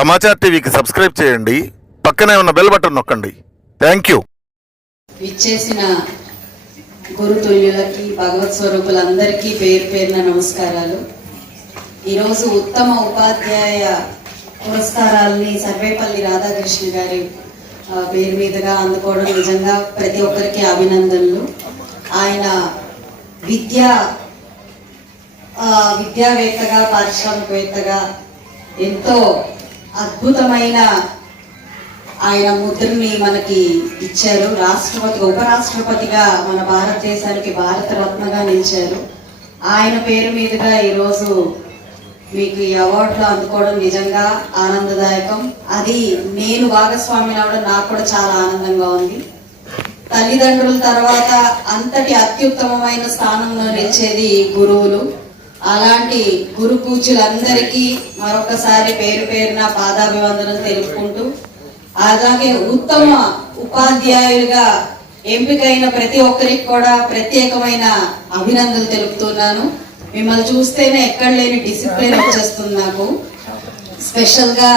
సమాచార్ టీవీకి సబ్స్క్రైబ్ చేయండి, పక్కనే ఉన్న బెల్ బటన్ నొక్కండి. Thank you. విచ్చేసిన గురుతుల్యులకి, భగవత్ స్వరూపులందరికీ పేరు పేరున నమస్కారాలు. ఈరోజు ఉత్తమ ఉపాధ్యాయ పురస్కారాలని సర్వేపల్లి రాధాకృష్ణ గారి పేరు మీదుగా అందుకోవడం నిజంగా ప్రతి ఒక్కరికి అభినందనలు. ఆయన విద్యావేత్తగా, పారిశ్రామికవేత్తగా ఎంతో అద్భుతమైన ఆయన ముద్రని మనకి ఇచ్చారు. రాష్ట్రపతిగా, ఉపరాష్ట్రపతిగా మన భారతదేశానికి భారతరత్నగా నిలిచారు. ఆయన పేరు మీదుగా ఈరోజు మీకు ఈ అవార్డులు అందుకోవడం నిజంగా ఆనందదాయకం. అది నేను భాగస్వామిని అవడం నాకు కూడా చాలా ఆనందంగా ఉంది. తల్లిదండ్రుల తర్వాత అంతటి అత్యుత్తమమైన స్థానంలో నిలిచేది గురువులు. అలాంటి గురు పూజలందరికీ మరొకసారి పేరు పేరున పాదాభివందనం తెలుపుకుంటూ, అలాగే ఉత్తమ ఉపాధ్యాయులుగా ఎంపికైన ప్రతి ఒక్కరికి కూడా ప్రత్యేకమైన అభినందనలు తెలుపుతున్నాను. మిమ్మల్ని చూస్తేనే ఎక్కడ లేని డిసిప్లిన్ వచ్చేస్తుంది నాకు. స్పెషల్ గా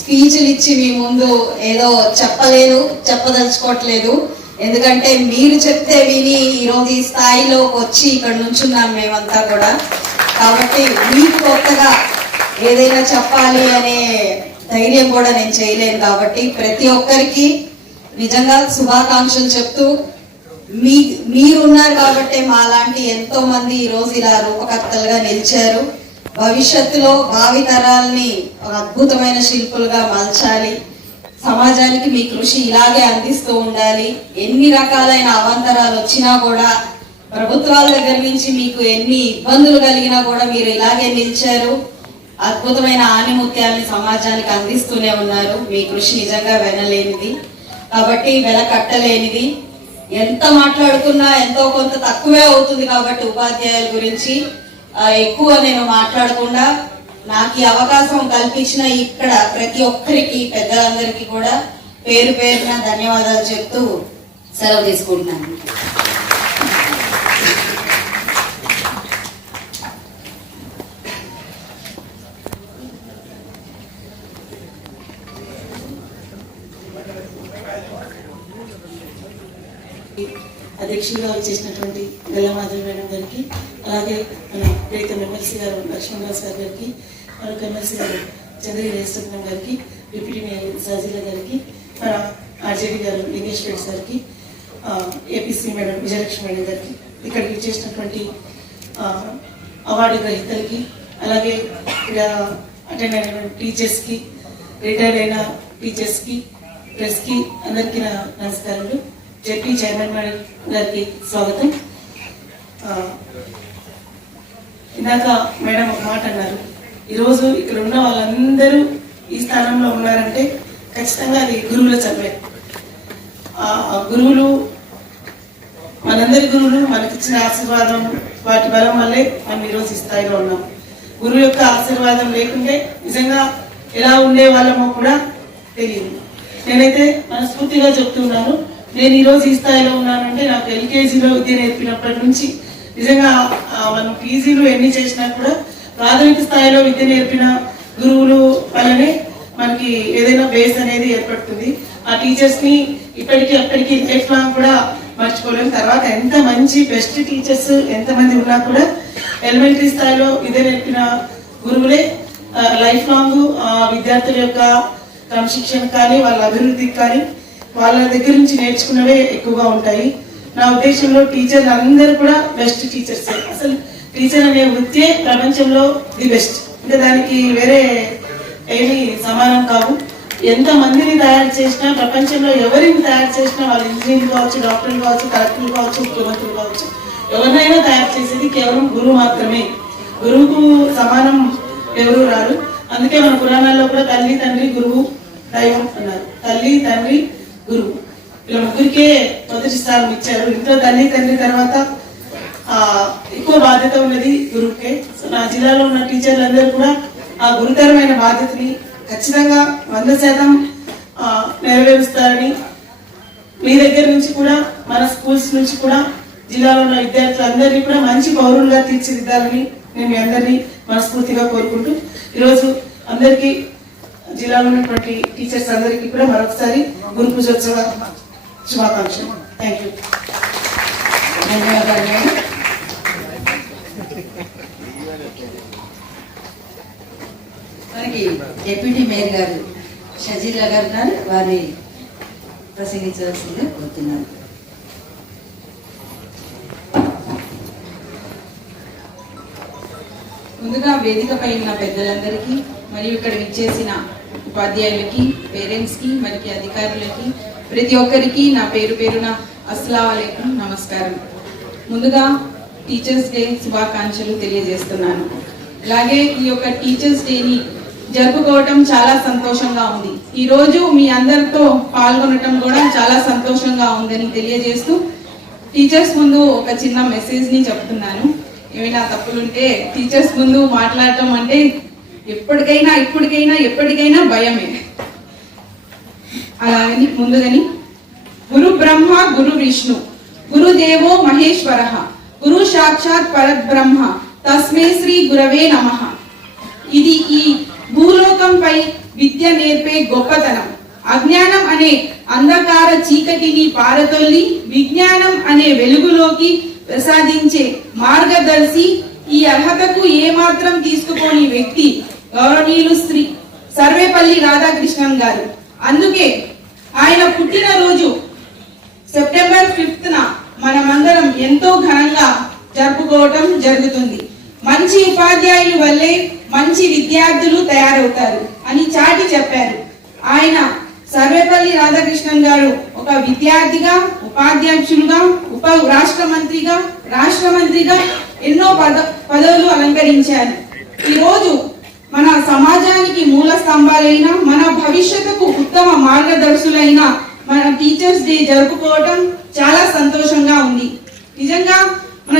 స్పీచ్లు ఇచ్చి మీ ముందు ఏదో చెప్పదలుచుకోవట్లేదు. ఎందుకంటే మీరు చెప్తే విని ఈరోజు ఈ స్థాయిలోకి వచ్చి ఇక్కడ నుంచున్నాం మేమంతా కూడా. కాబట్టి మీకు కొత్తగా ఏదైనా చెప్పాలి అనే ధైర్యం కూడా నేను చేయలేను. కాబట్టి ప్రతి ఒక్కరికి నిజంగా శుభాకాంక్షలు చెప్తూ, మీరు ఉన్నారు కాబట్టి మాలాంటి ఎంతో మంది ఈరోజు ఇలా రూపకర్తలుగా నిలిచారు. భవిష్యత్తులో భావితరాల్ని అద్భుతమైన శిల్పులుగా మలచాలి. సమాజానికి మీ కృషి ఇలాగే అందిస్తూ ఉండాలి. ఎన్ని రకాలైన అవాంతరాలు వచ్చినా కూడా, ప్రభుత్వాల దగ్గర నుంచి మీకు ఎన్ని ఇబ్బందులు కలిగినా కూడా మీరు ఇలాగే నిలిచారు. అద్భుతమైన ఆణిముత్యాలని సమాజానికి అందిస్తూనే ఉన్నారు. మీ కృషి నిజంగా వెనలేనిది, కాబట్టి వెలకట్టలేనిది. ఎంత మాట్లాడుకున్నా ఎంతో కొంత తక్కువే అవుతుంది. కాబట్టి ఉపాధ్యాయుల గురించి ఎక్కువ నేను మాట్లాడకుండా, నాకు ఈ అవకాశం కల్పించిన ఇక్కడ ప్రతి ఒక్కరికి, పెద్దలందరికీ కూడా పేరు పేరున ధన్యవాదాలు చెప్తూ సెలవు తీసుకుంటున్నాను. అధ్యక్షులుగా వచ్చేసినటువంటి గల్లమాధవి మేడం గారికి, అలాగే మన ప్రీతం ఎమ్మెల్సీ గారు లక్ష్మణరావు సార్ గారికి, మరొక ఎమ్మెల్సీ గారు చంద్రగిరి యేసురత్నం గారికి, డిప్యూటీ మేయర్ సాజిలా గారికి, మన ఆర్జేడీ గారు లింగేష్ రెడ్డి గారికి, ఏపీసీ మేడం విజయలక్ష్మి మేడం గారికి, ఇక్కడికి వచ్చేసినటువంటి అవార్డు గ్రహీతలకి, అలాగే ఇక్కడ అటెండ్ అయిన టీచర్స్కి, రిటైర్డ్ అయిన టీచర్స్కి, ప్రెస్కి అందరికీ నా నమస్కారాలు. జెపీ చైర్మన్ మేడం గారికి స్వాగతం. ఇందాక మేడం ఒక మాట అన్నారు, ఈరోజు ఇక్కడ ఉన్న వాళ్ళందరూ ఈ స్థానంలో ఉన్నారంటే ఖచ్చితంగా అది గురువుల చదివే. గురువులు, మనందరి గురువులు మనకిచ్చిన ఆశీర్వాదం, వాటి బలం వల్లే మనం ఈరోజు ఈ స్థాయిలో ఉన్నాం. గురువు యొక్క ఆశీర్వాదం లేకుంటే నిజంగా ఎలా ఉండే వాళ్ళమో కూడా తెలియదు. నేనైతే మనస్ఫూర్తిగా చెప్తున్నాను, నేను ఈరోజు ఈ స్థాయిలో ఉన్నానంటే నాకు ఎల్కేజీలో విద్య నేర్పినప్పటి నుంచి నిజంగా మనం పీజీలు ఎన్ని చేసినా కూడా ప్రాథమిక స్థాయిలో విద్య నేర్పిన గురువులు వల్లనే మనకి ఏదైనా బేస్ అనేది ఏర్పడుతుంది. ఆ టీచర్స్ని ఇప్పటికీ అప్పటికి లైఫ్ లాంగ్ కూడా మర్చిపోలేము. తర్వాత ఎంత మంచి బెస్ట్ టీచర్స్ ఎంతమంది ఉన్నా కూడా ఎలిమెంటరీ స్థాయిలో విద్య నేర్పిన గురువులే లైఫ్ లాంగ్ విద్యార్థుల యొక్క క్రమశిక్షణ కానీ, వాళ్ళ అభివృద్ధికి కానీ, వాళ్ళ దగ్గర నుంచి నేర్చుకున్నవే ఎక్కువగా ఉంటాయి. నా ఉద్దేశంలో టీచర్లు అందరూ కూడా బెస్ట్ టీచర్స్. అసలు టీచర్ అనే వృత్తే ప్రపంచంలో ది బెస్ట్. అంటే దానికి వేరే ఏమి సమానం కావు. ఎంత మందిని తయారు చేసినా, ప్రపంచంలో ఎవరిని తయారు చేసినా, వాళ్ళు ఇంజనీర్లు కావచ్చు, డాక్టర్లు కావచ్చు, కలెక్టర్లు కావచ్చు, ముఖ్యమంత్రులు కావచ్చు, ఎవరినైనా తయారు చేసేది కేవలం గురువు మాత్రమే. గురువుకు సమానం ఎవరు రారు. అందుకే మన పురాణాల్లో కూడా తల్లి, తండ్రి, గురువు, దైవం అన్నారు. తల్లి, తండ్రి, గురువు, ఇలా ముగ్గురికే మొదటి స్థానం ఇచ్చారు. ఇంట్లో తల్లి, తండ్రి తర్వాత ఎక్కువ బాధ్యత ఉన్నది గురువుకే. సో నా జిల్లాలో ఉన్న టీచర్లందరూ కూడా ఆ గురుతరమైన బాధ్యతని ఖచ్చితంగా 100% నెరవేరుస్తారని, మీ దగ్గర నుంచి కూడా, మన స్కూల్స్ నుంచి కూడా జిల్లాలో ఉన్న విద్యార్థులందరినీ కూడా మంచి పౌరులుగా తీర్చిదిద్దాలని నేను మీ అందరినీ మనస్ఫూర్తిగా కోరుకుంటూ ఈరోజు అందరికీ జిల్లాలో ఉన్నటువంటి టీచర్స్ అందరికీ కూడా మరొకసారి గురు పూజోత్సవ శుభాకాంక్షలు. Thank you. ధన్యవాదాలు మేడం. మనకి డిప్యూటీ మేయర్ గారు షజీలా గారు ఉన్నారు, వారిని ప్రసంగించవలసిందిగా కోరుతున్నాను. ముందుగా వేదికపై ఉన్న పెద్దలందరికీ మరియు ఇక్కడ విచ్చేసిన ఉపాధ్యాయులకి, పేరెంట్స్కి, మనకి అధికారులకి, ప్రతి ఒక్కరికి నా పేరు పేరున అస్సలాము అలైకుం, నమస్కారం. ముందుగా టీచర్స్ డే శుభాకాంక్షలు తెలియజేస్తున్నాను. అలాగే ఈ యొక్క టీచర్స్ డేని జరుపుకోవటం చాలా సంతోషంగా ఉంది. ఈ రోజు మీ అందరితో పాల్గొనటం కూడా చాలా సంతోషంగా ఉందని తెలియజేస్తూ టీచర్స్ ముందు ఒక చిన్న మెసేజ్ని చెప్తున్నాను. ఏమైనా తప్పులుంటే టీచర్స్ ముందు మాట్లాడటం అంటే ఎప్పటికైనా భయమే. అలాగని ముందుగాని గురు బ్రహ్మ గురు విష్ణు గురుదేవో మహేశ్వర గురు సాక్షాత్ పరబ్రహ్మ తస్మే శ్రీ గురవే నమః. ఇది ఈ భూలోకంపై విద్య నేర్పే గొప్పతనం. అజ్ఞానం అనే అంధకార చీకటిని పారతొల్లి విజ్ఞానం అనే వెలుగులోకి ప్రసాదించే మార్గదర్శి. ఈ అర్హతకు ఏమాత్రం తీసుకుపోని వ్యక్తి గౌరవనీయులు శ్రీ సర్వేపల్లి రాధాకృష్ణన్ గారు. అందుకే ఆయన పుట్టినరోజు సెప్టెంబర్ 5న మనమందరం ఎంతో ఘనంగా జరుపుకోవటం జరుగుతుంది. మంచి ఉపాధ్యాయుల వల్లే మంచి విద్యార్థులు తయారవుతారు అని చాటి చెప్పారు. ఆయన సర్వేపల్లి రాధాకృష్ణన్ గారు ఒక విద్యార్థిగా, ఉపాధ్యక్షులుగా, రాష్ట్ర మంత్రిగా ఎన్నో పదవులు అలంకరించారు. ఈరోజు మన సమాజానికి మూల స్తంభాలైన, మన భవిష్యత్తుకు ఉత్తమ మార్గదర్శులైన మన టీచర్స్ డే జరుపుకోవటం చాలా సంతోషంగా ఉంది. నిజంగా మన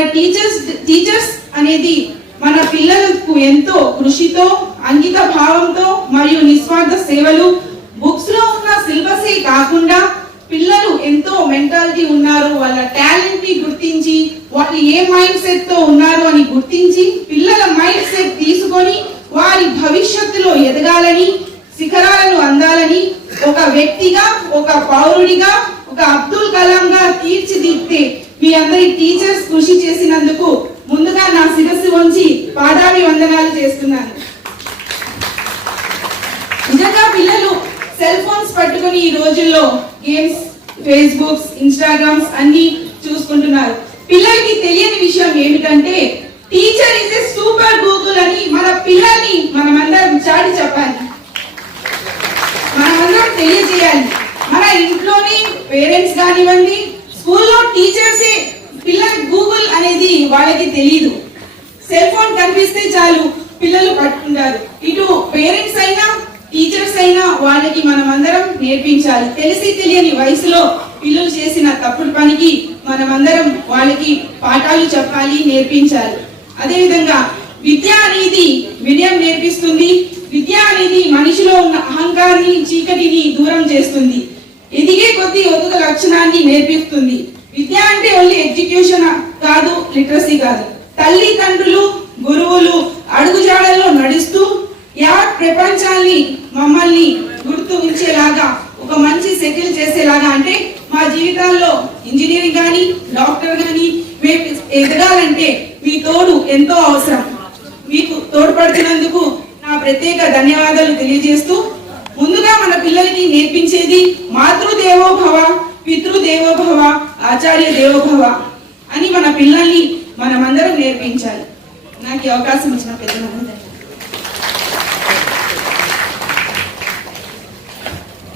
టీచర్స్ అనేది మన పిల్లలకు ఎంతో కృషితో, అంకిత భావంతో మరియు నిస్వార్థ సేవలు, బుక్స్ లో ఉన్న సిలబసే కాకుండా పిల్లలు ఎంతో మెంటాలిటీ ఉన్నారు, వాళ్ళ టాలెంట్ ని గుర్తించి వాళ్ళు ఏ మైండ్ సెట్ తో ఉన్నారు అని గుర్తించి పిల్లల మైండ్ సెట్ తీసుకొని వారి భవిష్యత్తులో ఎదగాలని, శిఖరాలను అందాలని ఒక వ్యక్తిగా, ఒక పౌరుడిగా, ఒక అబ్దుల్ కలాం గా తీర్చిదిద్దే మీ అందరి టీచర్స్ కృషి చేసినందుకు ముందుగా నా శిరస్సు వంచి పాదాభివందనాలు చేస్తున్నాను. నిజంగా పిల్లలు సెల్ ఫోన్స్ పట్టుకుని ఈ రోజుల్లో గేమ్స్, ఫేస్బుక్స్, ఇన్స్టాగ్రామ్స్ అన్ని చూసుకుంటున్నారు. పిల్లలకి తెలియని విషయం ఏమిటంటే teacher is a super Google అని మన పిల్లల్ని మనమందరం చాటి చెప్పాలి, మనమందరం తెలియజేయాలి. మన ఇంట్లోని పేరెంట్స్ కానివ్వండి, స్కూల్లో టీచర్సే పిల్లలు గూగుల్ అనేది వాళ్ళకి తెలియదు. సెల్ ఫోన్ కనిపిస్తే చాలు పిల్లలు పట్టుకుంటారు. ఇటు పేరెంట్స్ అయినా టీచర్స్ అయినా వాళ్ళకి మనమందరం నేర్పించాలి. తెలిసి తెలియని వయసులో పిల్లలు చేసిన తప్పుడు పనికి మనమందరం వాళ్ళకి పాఠాలు చెప్పాలి, నేర్పించాలి. అదేవిధంగా విద్య అనేది వినయం నేర్పిస్తుంది. విద్య అనేది మనిషిలో ఉన్న అహంకారాన్ని, చీకటిని దూరం చేస్తుంది. ఎదిగే కొద్ది ఒక్కొక్క లక్షణాన్ని నేర్పిస్తుంది. విద్య అంటే ఓన్లీ ఎడ్యుకేషన్ కాదు, లిటరసీ కాదు. తల్లిదండ్రులు, గురువులు అడుగుజాడల్లో నడుస్తూ యావత్ ప్రపంచాన్ని మమ్మల్ని గుర్తు ఉంచేలాగా, ఒక మంచి సెటిల్ చేసేలాగా, అంటే మా జీవితాల్లో ఇంజనీరింగ్ కానీ, డాక్టర్ కానీ మేము ఎదగాలంటే మీ తోడు ఎంతో అవసరం. మీకు తోడ్పడుతున్నందుకు నా ప్రత్యేక ధన్యవాదాలు తెలియజేస్తూ, ముందుగా మన పిల్లలకి నేర్పించేది మాతృదేవోభవ, పితృదేవోభవ, ఆచార్య దేవోభవ అని మన పిల్లల్ని మనమందరం నేర్పించాలి. నాకు అవకాశం ఇచ్చిన పెద్దలందరూ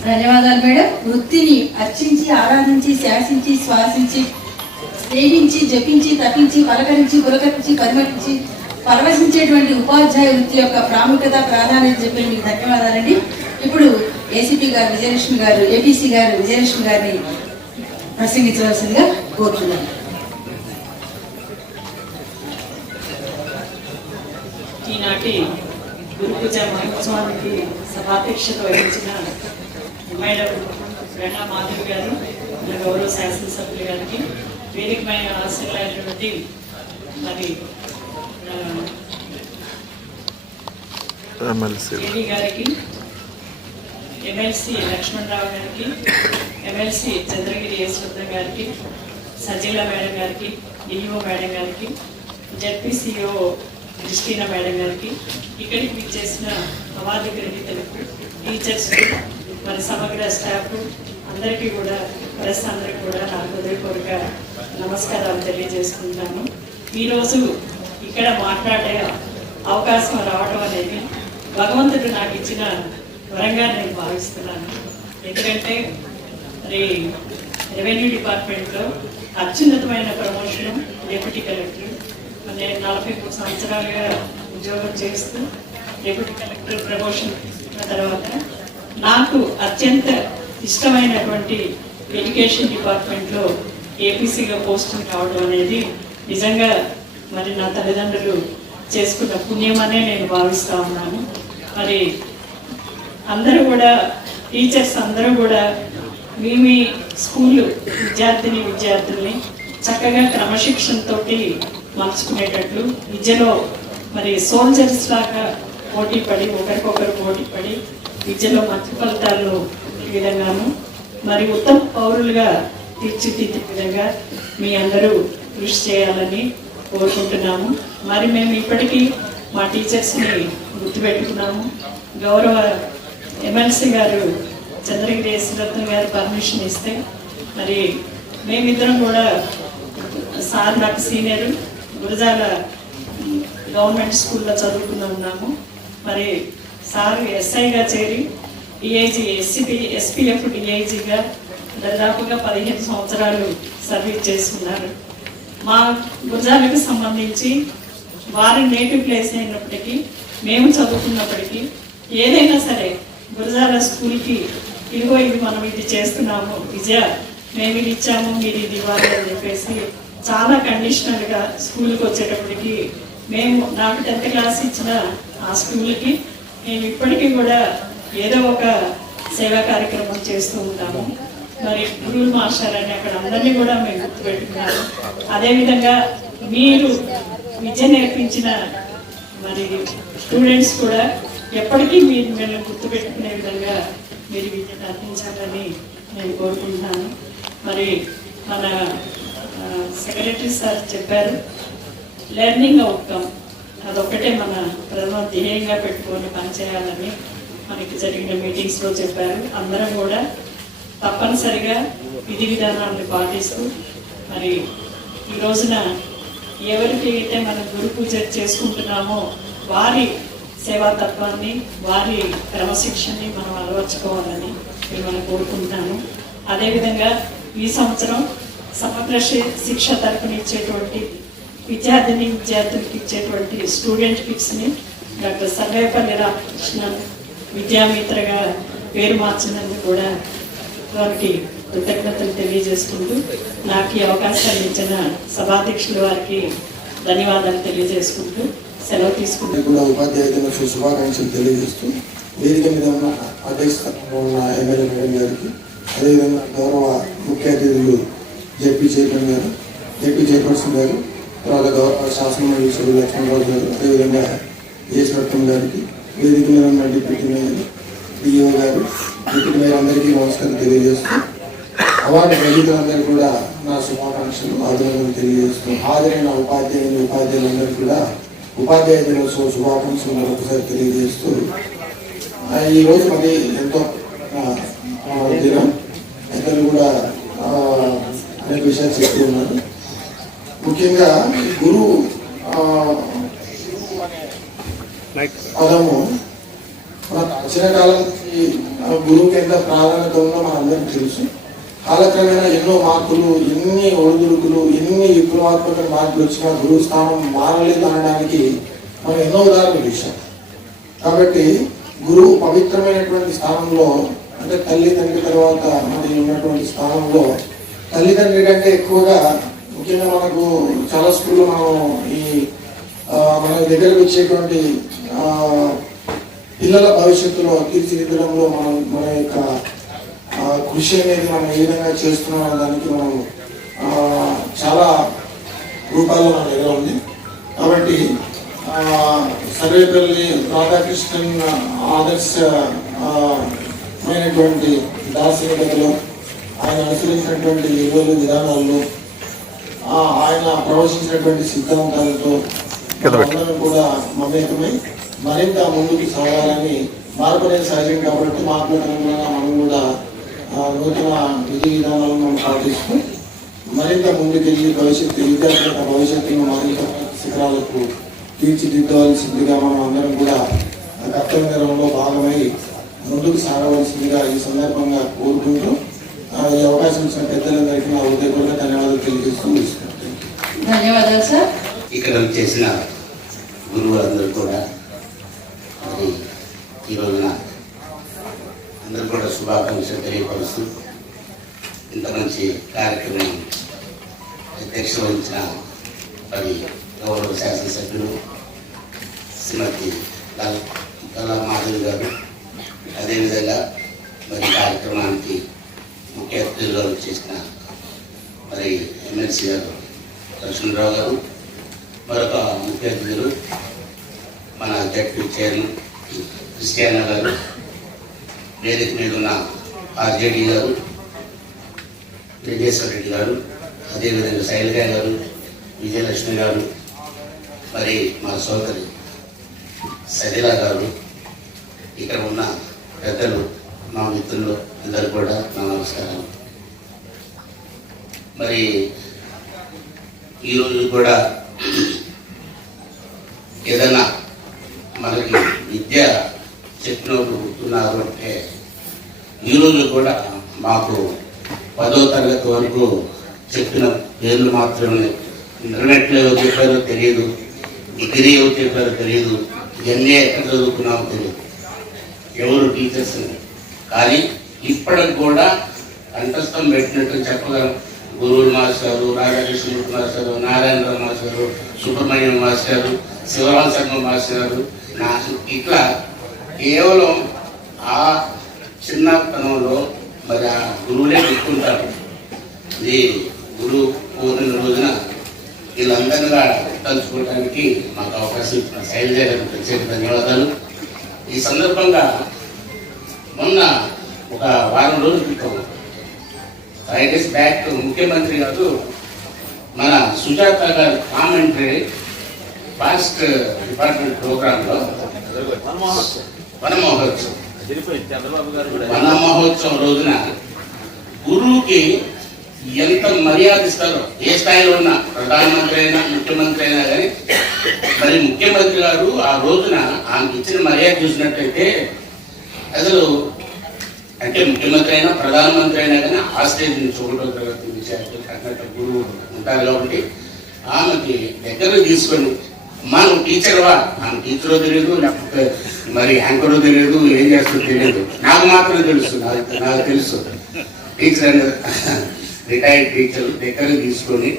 ధన్యవాదాలు మేడం. వృత్తిని అర్చించి, ఆరాధించి, శాసించి, శ్వాసించి, ప్రేమించి, జపించి, తప్పించి, పలకరించి, పులకరించి, పరిమళించి పరవశించేటువంటి ఉపాధ్యాయ వృత్తి యొక్క ప్రాముఖ్యత, ప్రాధాన్యత చెప్పి మీకు ధన్యవాదాలండి. ఇప్పుడు ఏసీపీ గారు విజయలక్ష్మి గారు, ఏపీసీ గారు విజయలక్ష్మి గారిని ప్రసంగించవలసిందిగా కోరుతున్నాను. ఈనాటి గురు పూజ మహోత్సవానికి సభాధ్యక్షత వహించిన మేడం గంటా మాధవి గారు, గౌరవ శాసనసభ్యులు గారికి, వేదికమైన ఆశలైనటువంటి మరి ఏడీ గారికి, ఎమ్మెల్సీ లక్ష్మణరావు గారికి, ఎమ్మెల్సీ చంద్రగిరి యశ్వంత గారికి, సజిల మేడం గారికి, ఈఓ మేడం గారికి, జెడ్పీసీఓ క్రిస్టీనా మేడం గారికి, ఇక్కడికి విచ్చేసిన అవార్డు గ్రహీతలకు, టీచర్స్, మరి సమగ్ర స్టాఫ్ అందరికీ కూడా, ప్రెస్ అందరికీ కూడా నా హృదయపూర్వక నమస్కారాలు తెలియజేసుకుంటాను. ఈరోజు ఇక్కడ మాట్లాడే అవకాశం రావడం అనేది భగవంతుడు నాకు ఇచ్చిన వరంగా నేను భావిస్తున్నాను. ఎందుకంటే మరి రెవెన్యూ డిపార్ట్మెంట్లో అత్యున్నతమైన ప్రమోషన్ డిప్యూటీ కలెక్టర్. నేను 43 సంవత్సరాలుగా ఉద్యోగం చేస్తూ డిప్యూటీ కలెక్టర్ ప్రమోషన్ తీసుకున్న తర్వాత నాకు అత్యంత ఇష్టమైనటువంటి ఎడ్యుకేషన్ డిపార్ట్మెంట్లో ఏపీసీగా పోస్టింగ్ కావడం అనేది నిజంగా మరి నా తల్లిదండ్రులు చేసుకున్న పుణ్యమనే నేను భావిస్తూ ఉన్నాను. మరి అందరూ కూడా, టీచర్స్ అందరూ కూడా మీ స్కూల్ విద్యార్థుల్ని చక్కగా క్రమశిక్షణతోటి మలుచుకునేటట్లు, విద్యలో మరి సోల్జర్స్ లాగా పోటీపడి, ఒకరికొకరు పోటీపడి విద్యలో మంచి ఫలితాలు ఈ విధంగాను మరి ఉత్తమ పౌరులుగా తీర్చిదిద్దే విధంగా మీ అందరూ కృషి చేయాలని కోరుకుంటున్నాము. మరి మేము ఇప్పటికీ మా టీచర్స్ని గుర్తుపెట్టుకున్నాము. గౌరవ ఎమ్మెల్సీ గారు చంద్రగిరి యశ్వంత గారు పర్మిషన్ ఇస్తే మరి మేమిద్దరం కూడా, సార్ నాకు సీనియరు, గురజాల గవర్నమెంట్ స్కూల్లో చదువుకున్నాము. మరి సార్ ఎస్ఐగా చేరి డిఐజీ ఎస్పీఎఫ్ డిఐజీగా దాదాపుగా 15 సంవత్సరాలు సర్వీస్ చేసుకున్నారు. మా గురజాలకు సంబంధించి వారి నేటివ్ ప్లేస్ అయినప్పటికీ, మేము చదువుకున్నప్పటికీ ఏదైనా సరే గురజాల స్కూల్కి ఇదిగో ఇది మనం ఇది చేస్తున్నాము, విజయ మేము ఇది ఇచ్చాము, మీరు ఇది ఇవ్వాలి అని చెప్పేసి చాలా కండిషనల్గా స్కూల్కి వచ్చేటప్పటికి నాకు 10th క్లాస్ ఇచ్చిన ఆ స్కూల్కి మేము ఇప్పటికీ కూడా ఏదో ఒక సేవా కార్యక్రమం చేస్తూ ఉంటాము. మరి గురువులు మాస్టర్ అని అక్కడ అందరినీ కూడా మేము గుర్తుపెట్టుకున్నాము. అదేవిధంగా మీరు విద్య నేర్పించిన మరి స్టూడెంట్స్ కూడా ఎప్పటికీ మీరు మిమ్మల్ని గుర్తుపెట్టుకునే విధంగా మీరు విద్యను అందించాలని నేను కోరుకుంటున్నాను. మరి మన సెక్రటరీ సార్ చెప్పారు, లెర్నింగ్ అవుట్కమ్ అదొక్కటే మన ప్రథమ ధ్యేయంగా పెట్టుకొని పనిచేయాలని మనకి జరిగిన మీటింగ్స్లో చెప్పారు. అందరం కూడా తప్పనిసరిగా విధి విధానాలను పాటిస్తూ మరి ఈ రోజున ఎవరికి అయితే మనం గురు పూజ చేసుకుంటున్నామో వారి సేవాతత్వాన్ని, వారి క్రమశిక్షణని మనం అలవర్చుకోవాలని మిమ్మల్ని కోరుకుంటున్నాను. అదేవిధంగా ఈ సంవత్సరం సమగ్ర శిక్ష తరపున ఇచ్చేటువంటి విద్యార్థులకి ఇచ్చేటువంటి స్టూడెంట్ కిట్స్ని డాక్టర్ సర్వేపల్లి రామకృష్ణన్ విద్యామిత్రగా పేరు మార్చినందుకు కూడా వారికి కృతజ్ఞతలు తెలియజేసుకుంటూ నాకు ఈ అవకాశాన్ని ఇచ్చిన సభాధ్యక్షుల వారికి ధన్యవాదాలు తెలియజేసుకుంటూ సెలవు తీసుకుంటూ ఉపాధ్యాయులకు శుభాకాంక్షలు తెలియజేస్తూ వేదిక మీద ఉన్న అధ్యక్షతలో ఉన్న ఎమ్మెల్యే మేడం గారికి, అదేవిధంగా గౌరవ ముఖ్య అతిథులు జెడ్పీ చైర్మన్ గారు, జెడ్పీ చైర్పర్సన్ గారు, తర్వాత గౌరవ శాసనమండలి సభ్యులు లక్ష్మణరావు గారు, అదేవిధంగా ఏశ్వరత్వం గారికి, వేదిక మీద ఉన్న డిప్యూటీ మేయర్, డిఓ గారు, డిప్యూటీ మేయర్ అందరికీ నమస్కారం తెలియజేస్తూ అవార్డు గ్రహీతలందరూ కూడా నా శుభాకాంక్షలు, అభినందనలు తెలియజేస్తూ హాజరైన ఉపాధ్యాయులందరూ కూడా ఉపాధ్యాయ దినోత్సవ శుభాకాంక్షలు మరొకసారి తెలియజేస్తూ ఈరోజు మరి ఎంతో దినం ఇద్దరు కూడా అనేక విషయాలు చెప్తూ ఉన్నారు. ముఖ్యంగా గురువు పదము మన ప్రాచీన కాలం నుంచి గురువుకి ఎంత ప్రాధాన్యత ఉందో మనందరికీ తెలుసు. కాలక్రమేణా ఎన్నో మార్పులు, ఎన్ని ఒడిదుడుకులు, ఎన్ని విప్లవాత్మక మార్పులు వచ్చినా గురువు స్థానం మారలేదు అనడానికి మనం ఎన్నో ఉదాహరణలు చూసాం. కాబట్టి గురువు పవిత్రమైనటువంటి స్థానంలో, అంటే తల్లిదండ్రి తర్వాత మరి ఉన్నటువంటి స్థానంలో తల్లిదండ్రి కంటే ఎక్కువగా, ముఖ్యంగా మనకు చాలా స్కూల్లో మనం ఈ మన దగ్గరకు వచ్చేటువంటి పిల్లల భవిష్యత్తులో తీర్చిదిద్దడంలో మన యొక్క కృషి అనేది మనం ఏ విధంగా చేస్తున్నాం దానికి మనం చాలా రూపాల్లో మన దగ్గర ఉంది. కాబట్టి సర్వేపల్లి రాధాకృష్ణన్ ఆదర్శమైన ఆయనకున్నటువంటి దార్శనికతలో, ఆయన అనుసరించినటువంటి విలువలు విధానాల్లో, ఆయన ప్రవచించినటువంటి సిద్ధాంతాలతో అందరం కూడా మమేకమై మరింత ముందుకు సాగాలని, మార్పు అనేది సహజం కాబట్టి మార్పులకు అనుగుణంగా మనం కూడా నూతన విధి విధానాలను మనం పాటిస్తూ మరింత ముందుకెళ్ళి విద్యార్థుల యొక్క భవిష్యత్తును మరింత శిఖరాలకు తీర్చిదిద్దవలసిందిగా మనం అందరం కూడా కర్తవ్య నిర్వహణలో భాగమై ముందుకు సాగవలసిందిగా ఈ సందర్భంగా కోరుకుంటూ ఈ అవకాశం ఇచ్చిన పెద్దలందరికీ నా హృదయపూర్వక ధన్యవాదాలు తెలియజేస్తూ తీసుకుంటాను. ధన్యవాదాలు సార్. ఇక్కడ చేసిన గురువులందరూ కూడా మరి ఈ రోజున అందరూ కూడా శుభాకాంక్షలు తెలియపరుస్తూ ఇంత మంచి కార్యక్రమం అధ్యక్ష వహించిన మరి గౌరవ శాసనసభ్యులు శ్రీమతి కళా మాధవి గారు, అదేవిధంగా మరి కార్యక్రమానికి ముఖ్య అతిథులుగా చేసిన మరి ఎమ్మెల్సీ గారు లక్ష్మణరావు గారు, మరొక ముఖ్య అతిథులు మన జడ్పీ చైర్మన్ క్రిస్టియానా గారు, వేదిక మీద ఉన్న ఆర్జేడీ గారు, విజయేశ్వర రెడ్డి గారు, అదేవిధంగా శైలజ గారు, విజయలక్ష్మి గారు, మరి మా సోదరి సజిలా గారు, ఇక్కడ ఉన్న పెద్దలు, మా మిత్రులు అందరూ కూడా నా నమస్కారం. మరి ఈరోజు కూడా ఏదైనా మనకి విద్య చెప్పిన వాళ్ళు ఉంటున్నారు అంటే ఈరోజు కూడా మాకు 10వ తరగతి వరకు చెప్పిన పేర్లు మాత్రమే, ఇంటర్నెట్లో ఎవరు చెప్పారో తెలియదు, డిగ్రీ ఎవరు చెప్పారో తెలియదు, ఇవన్నీ ఎక్కడ చదువుకున్నామో తెలియదు, ఎవరు టీచర్స్. కానీ ఇప్పటికి కూడా కంఠస్థం పెట్టినట్టు చెప్పగలం. గురువులు మాస్టారు, రాధాకృష్ణమూర్తి మాస్టారు, నారాయణరావు మాస్టారు, సుబ్రహ్మణ్యం మాస్టారు, శివరామ శర్మ మాస్టారు, ఇట్లా కేవలం ఆ చిన్నతనంలో మరి ఆ గురువులే పెట్టుకుంటారు. ఇది గురువు పూర్ణ రోజున వీళ్ళందరినీ తలుచుకోవడానికి మాకు అవకాశం ఇచ్చిన శైలజ గారికి ప్రత్యేక ధన్యవాదాలు. ఈ సందర్భంగా మొన్న ఒక వారం రోజుల క్రితం 5 days బ్యాక్ ముఖ్యమంత్రి గారు మన సుజాత గారి కామెంటరీ ఫాస్ట్ డిపార్ట్మెంట్ ప్రోగ్రాంలో వన మహోత్సవం రోజున గురువుకి ఎంత మర్యాద ఇస్తారో, ఏ స్థాయిలో ఉన్నా ప్రధానమంత్రి అయినా ముఖ్యమంత్రి అయినా కానీ, మరి ముఖ్యమంత్రి గారు ఆ రోజున ఆమెకు ఇచ్చిన మర్యాద చూసినట్టయితే అసలు అంటే ముఖ్యమంత్రి అయినా ప్రధానమంత్రి అయినా కానీ ఆ స్టేజ్ నుంచి 1వ తరగతి విద్యార్థులు అన్నట్టు గురువు ఉంటారు కాబట్టి ఆమెకి దగ్గర తీసుకొని మనం టీచర్వా, ఆమె టీచరో తెలియదు, లేకపోతే మరి యాంకరో తెలియదు, ఏం చేస్తుందో తెలియదు, నాకు మాత్రం తెలుసు, నాకు తెలుసు టీచర్ అనేది రిటైర్డ్ టీచర్ దగ్గర తీసుకొని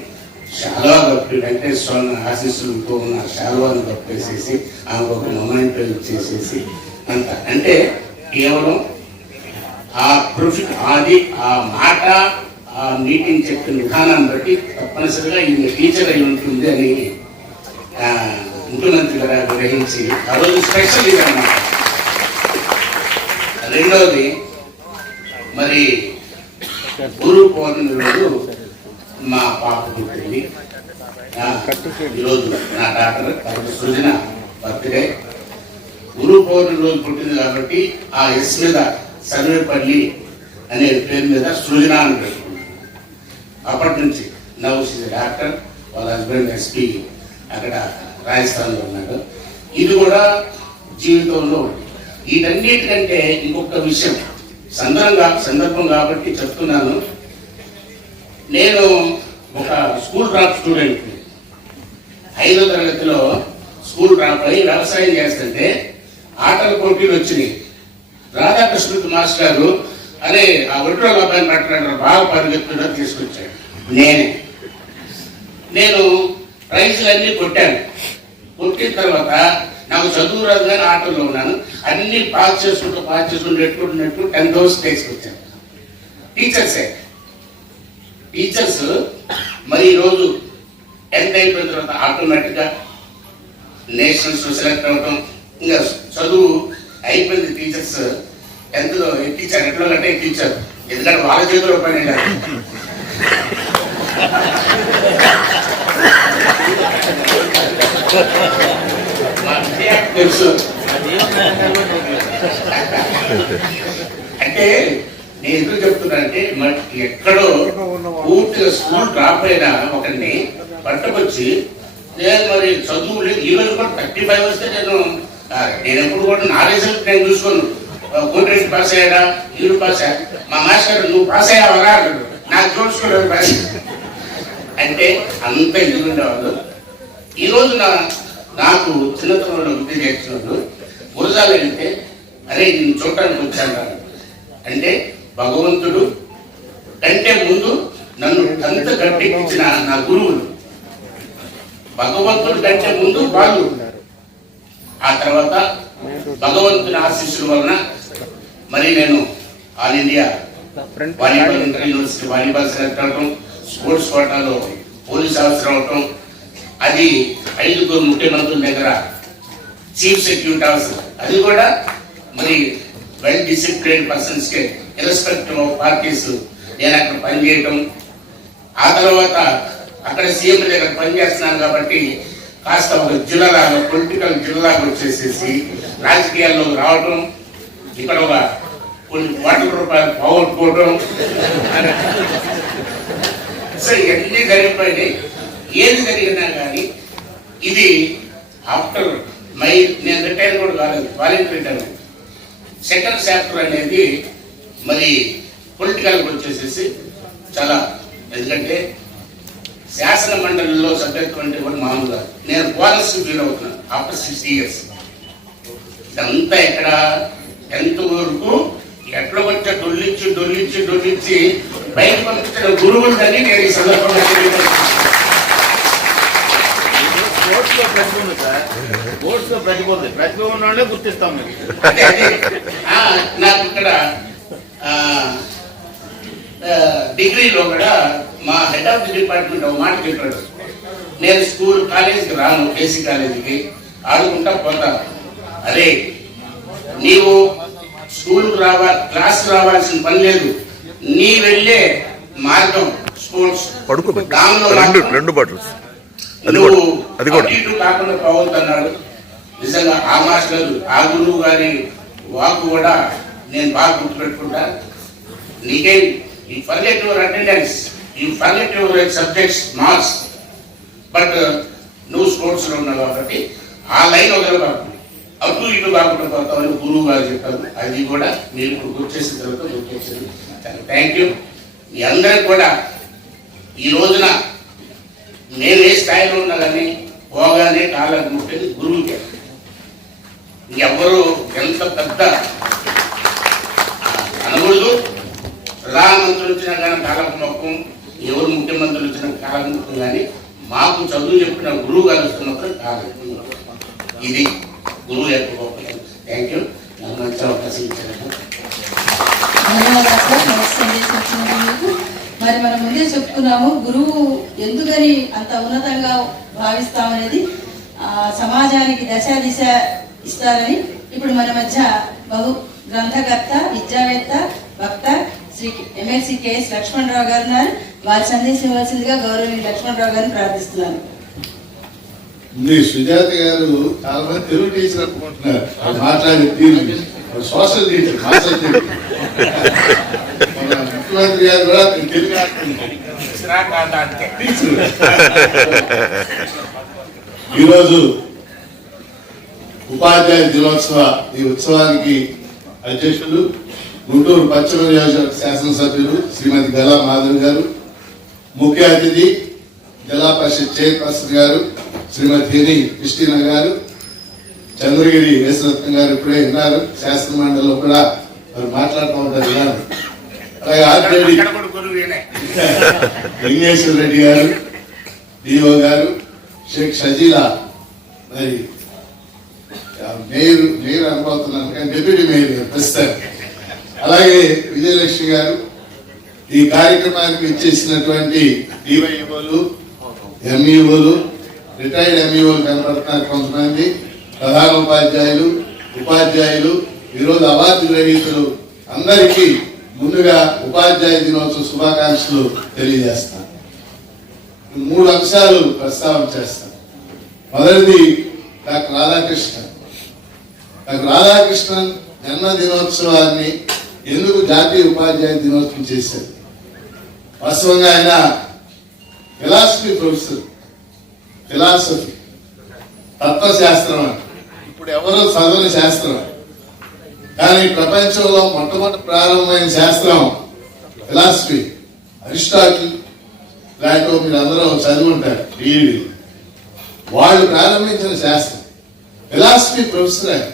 శాలువా కప్పి వెంకటేశ్వర స్వామి ఆశీస్సులతో ఉన్న శాలువాను కప్పేసేసి ఆమెకు ఒక మొమెంట్ ఇచ్చేసేసి అంత అంటే కేవలం అది ఆ మాట, ఆ మీటింగ్ చెప్పిన విధానాన్ని బట్టి తప్పనిసరిగా ఈమె టీచర్ అయి ఉంటుంది అని ముఖ్యమంత్రి గారు గ్రహించి ఆ రోజు స్పెషల్ ఇది అన్నమాట. రెండవది మరి గురు పౌర్ణమి రోజు మా పాప పుట్టింది. ఈరోజు నా డాక్టర్ సృజన బర్త్డే. గురు పౌర్ణమి రోజు పుట్టింది కాబట్టి ఆ ఎస్ మీద సర్వేపల్లి అనే పేరు మీద సృజన అని పెట్టుకున్నాను. అప్పటి నుంచి నవ్ షీజ్ డాక్టర్, వాళ్ళ హస్బెండ్ ఎస్పీ అక్కడ రాజస్థాన్లో ఉన్నాడు. ఇది కూడా జీవితంలో వీటన్నిటికంటే ఇంకొక విషయం సందర్భం కాబట్టి చెప్తున్నాను. నేను ఒక స్కూల్ డ్రాప్ స్టూడెంట్, 5వ తరగతిలో స్కూల్ డ్రాప్ అయ్యి వ్యవసాయం చేస్తుంటే ఆటల పోటీలు వచ్చినాయి. రాధాకృష్ణమూర్తి మాస్టర్ గారు అరే ఆ ఒంట్లో అబ్బాయిని పట్టడం బాగా పరిగెత్తుగా తీసుకొచ్చాడు. నేను ప్రైజులన్నీ కొట్టాను. కొట్టిన తర్వాత నాకు చదువు రాదు కానీ ఆటల్లో ఉన్నాను. అన్ని పాస్ చేసుకుంటూ నెట్టుకుంటూ 10,000 తీసుకొచ్చాను. టీచర్స్ మరి ఈరోజు 10th అయిపోయిన తర్వాత ఆటోమేటిక్గా నేషనల్స్ సెలెక్ట్ అవ్వటం, ఇంకా చదువు అయిపోయింది. టీచర్స్ ఎంతలో ఎక్కించారు, ఎట్లా అంటే ఎక్కించారు. ఎందుకంటే వాళ్ళ చేతిలో పని తెలుసు. అంటే నేను ఎందుకు చెప్తున్నా అంటే ఎక్కడో పూర్తిగా స్కూల్ డ్రాప్ అయిన ఒకరిని పట్టుకొచ్చి నేను మరి చదువు లేదు ఈవెన్ కూడా 35 వస్తే నేను ఎప్పుడు కూడా నా రిజల్ట్ నేను చూసుకోను. కోటి పాస్ అయ్యాడా, ఈడు పాస్ అయ్యా, మా మాస్టర్ నువ్వు పాస్ అయ్యావరా అంటాడు, నాకు చూసుకోలేదు పాస్. అంటే అంత ఇది ఉండేవాళ్ళు. ఈరోజు నాకు చిన్నతనంలో విద్య చేస్తున్నప్పుడు గురజాలు అంటే అరే నేను చూడటానికి వచ్చాను అంటే భగవంతుడు కంటే ముందు నన్ను అంత గట్టెక్కించిన నా గురువులు, భగవంతుడు కంటే ముందు వాళ్ళు, ఆ తర్వాత భగవంతుని ఆశీస్సుల వలన మరి నేను all India volleyball university volleyball select అవటం, స్పోర్ట్స్ కోటాలో పోలీస్ ఆఫీసర్ అవటం, అది 5 ముఖ్యమంత్రుల దగ్గర చీఫ్ సెక్యూరిటీ ఆఫీసర్, అది కూడా మరి well discipline persons K irrespective of parties నేను అక్కడ పనిచేయటం. ఆ తర్వాత అక్కడ సీఎం దగ్గర పనిచేస్తున్నాను కాబట్టి కాస్త ఒక జిల్లాగా పొలిటికల్ జిల్లాగా వచ్చేసేసి రాజకీయాల్లో రావటం, ఇక్కడ ఒక కొన్ని కోట్ల రూపాయలు పోగొట్టుకోవటం. సో ఇవన్నీ జరిగిపోయినాయి. ఏది జరిగినా కానీ ఇది ఆఫ్టర్ నేను రిటైర్ కూడా కాలేదు, వాలంటీర్ రిటైర్. సెకండ్ చాప్టర్ అనేది మరి పొలిటికల్కి వచ్చేసేసి చాలా, ఎందుకంటే శాసన మండలిలో సభ్యత్వం అంటే కూడా మామూలుగా నేను బోనస్ ఫీల్ అవుతున్నాను ఆఫ్టర్ 60 years. ఇదంతా ఎక్కడ ఎంతవరకు ఎట్లా వచ్చా డొల్లించి బయట పంపించిన గురువులని నేను ఈ సందర్భంగా గుర్తిస్తాం. నాకు ఇక్కడ డిగ్రీలో కూడా మా హెడ్ ఆఫ్ ది డిపార్ట్మెంట్ ఒక మాట చెప్పాడు, నేను స్కూల్ కాలేజీకి రాను, కేసీ కాలేజీకి ఆడుకుంటా పోతాను. అరే నీవు స్కూల్కి క్లాస్ రావాల్సిన పని లేదు, నీ వెళ్ళే మార్గం స్పోర్ట్స్, నువ్వు ఇటు కాకుండా పోవద్దన్నాడు. నిజంగా ఆ మాస్టర్ ఆ గురువు గారి వాకు కూడా నేను బాగా గుర్తుపెట్టుకుంటా. నీకేం you forget your attendance, you forget your subjects, marks, but నువ్వు స్పోర్ట్స్ లో ఉన్నావు కాబట్టి ఆ లైన్ వదలబాకు, అటు ఇటు కాకుండా పోతామని గురువు గారు చెప్పారు. అది కూడా మీరు ఇప్పుడు గుర్తేసిన తర్వాత గుర్తొచ్చింది. Thank you. మీ అందరికి కూడా ఈ రోజున నేను ఏ స్థాయిలో ఉన్నా కానీ పోగానే కాళ్ళకు ముట్టేది గురువుకే. ఎవరు ఎంత పెద్ద అనకూడదు, ప్రధానమంత్రులు వచ్చినా కానీ కాలకు మొక్కం, ఎవరు ముఖ్యమంత్రులు వచ్చినా కాలకు మొక్కం, కానీ మాకు చదువు చెప్పిన గురువు గారు వస్తున్నప్పుడు కాలకు. ఇది గురువు యొక్క గొప్ప. Thank you. నాకు మంచి అవకాశం ఇచ్చారు. మరి మనం ముందే చెప్పుకున్నాము, గురువు ఎందుకని అంత ఉన్నతంగా భావిస్తామనేది సమాజానికి దిశ ఇస్తారని. ఇప్పుడు మన మధ్య బహు గ్రంథకర్త, విద్యావేత్త, వక్త శ్రీ ఎమ్మెల్సీ కెఎస్ లక్ష్మణరావు గారు ఉన్నారు. వారి సందేశం ఇవ్వాల్సిందిగా గౌరవనీయ లక్ష్మణరావు గారిని ప్రార్థిస్తున్నాను. సుజాత గారు చాలా మంది తెలుగు టీచర్ అనుకుంటున్నారు, మాట్లాడే తీరు సోషల్ టీచర్, మన ముఖ్యమంత్రి గారు కూడా తెలుగు ఈరోజు ఉపాధ్యాయ దినోత్సవ ఈ ఉత్సవానికి అధ్యక్షులు గుంటూరు పశ్చిమ నియోజకవర్గ శాసనసభ్యులు శ్రీమతి గల్లా మాధవి గారు, ముఖ్య అతిథి జిల్లా పరిషత్ చైర్పర్సన్ గారు శ్రీమతి హెని క్రిస్టినా గారు, చంద్రగిరి యేసరత్న గారు ఇప్పుడే విన్నారు, శాసన మండలిలో కూడా వారు మాట్లాడుతూ ఉంటారు. అలాగే ఆర్జేడి లింగేశ్వర రెడ్డి గారు, డిఓ గారు, షేక్ షజీలా, మరి మేయర్ అనుకోతున్నాను కానీ డిప్యూటీ మేయర్ గారు ప్రస్తుతం, అలాగే విజయలక్ష్మి గారు, ఈ కార్యక్రమానికి ఇచ్చేసినటువంటి డివైఓలు, ఎంఈఓలు, రిటైర్డ్ ఎంఈఓలు కనపడుతున్నారు కొంతమంది, ప్రధాన ఉపాధ్యాయులు, ఈరోజు అవార్డు గ్రహీతలు అందరికీ ముందుగా ఉపాధ్యాయ దినోత్సవ శుభాకాంక్షలు తెలియజేస్తాను. 3 అంశాలు ప్రస్తావన చేస్తాను. మొదటిది డాక్టర్ రాధాకృష్ణన్. డాక్టర్ రాధాకృష్ణన్ జన్మదినోత్సవాన్ని ఎందుకు జాతీయ ఉపాధ్యాయ దినోత్సవం చేశారు? వాస్తవంగా ఆయన ఫిలాసఫీ ప్రొఫెసర్. ఫిలాసఫీ తత్వశాస్త్రం అని ఇప్పుడు ఎవరు చదవని శాస్త్రం, కానీ ప్రపంచంలో మొట్టమొదటి ప్రారంభమైన శాస్త్రం ఫిలాసఫీ. అరిస్టాటిల్, ప్లాటో మీరు అందరూ చదివి ఉంటారు. వాళ్ళు ప్రారంభించిన శాస్త్రం. ఫిలాసఫీ ప్రొఫెసర్ ఆయన.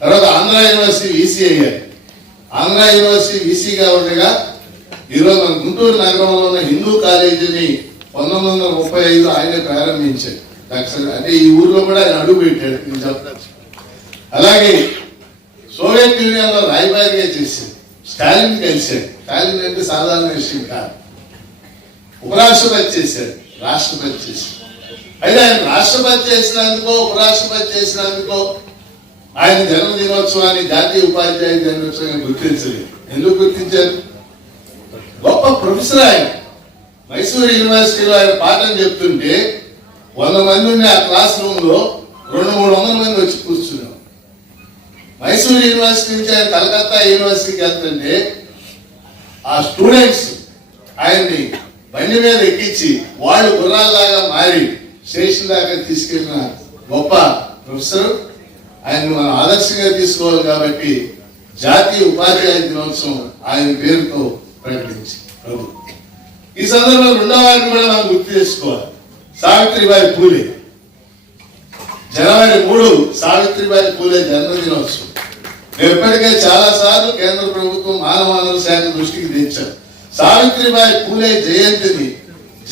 తర్వాత ఆంధ్ర యూనివర్సిటీ వీసీ అయ్యారు. ఆంధ్ర యూనివర్సిటీ వీసీగా ఉండగా ఈరోజు మన గుంటూరు నగరంలో ఉన్న హిందూ కాలేజీని 1935 ఆయనే ప్రారంభించారు. అంటే ఈ ఊర్లో కూడా ఆయన అడుగు పెట్టాడు. నేను చెప్తాను. అలాగే సోవియట్ యూనియన్ లో రాయబారిగా చేశాడు. స్టాలిన్ కలిశాడు. స్టాలిన్ అంటే సాధారణ విషయం కాదు. ఉపరాష్ట్రపతి చేశాడు, రాష్ట్రపతి చేశాడు. అయితే ఆయన రాష్ట్రపతి చేసినందుకో ఉపరాష్ట్రపతి చేసినందుకో ఆయన జన్మదినోత్సవాన్ని జాతీయ ఉపాధ్యాయ దినోత్సవాన్ని గుర్తించలేదు. ఎందుకు గుర్తించారు? గొప్ప ప్రొఫెసర్ ఆయన. మైసూరు యూనివర్సిటీలో ఆయన పాఠం చెప్తుంటే 100 మంది ఉండే ఆ క్లాస్ రూమ్ లో 200-300 మంది వచ్చి కూర్చున్నాం. మైసూరు యూనివర్సిటీ నుంచి ఆయన కలకత్తా యూనివర్సిటీకి వెళ్తుంటే ఆ స్టూడెంట్స్ ఆయన్ని బండి మీద ఎక్కించి వాళ్ళు గుర్రాల్లాగా మారి స్టేషన్ దాకా తీసుకెళ్లిన గొప్ప ప్రొఫెసర్. ఆయన్ని మనం ఆదర్శంగా తీసుకోవాలి. కాబట్టి జాతీయ ఉపాధ్యాయ దినోత్సవం ఆయన పేరుతో ప్రకటించి ప్రభుత్వం. ఈ సందర్భంలో 2వ వారిని కూడా మనం గుర్తు చేసుకోవాలి. సావిత్రిబాయి పూలే. జనవరి 3 సావిత్రిబాయి పూలే జన్మదినోత్సవం. మేము ఇప్పటికే చాలా సార్లు కేంద్ర ప్రభుత్వం మానవ వనరుల శాఖ దృష్టికి తెచ్చాం. సావిత్రిబాయి పూలే జయంతిని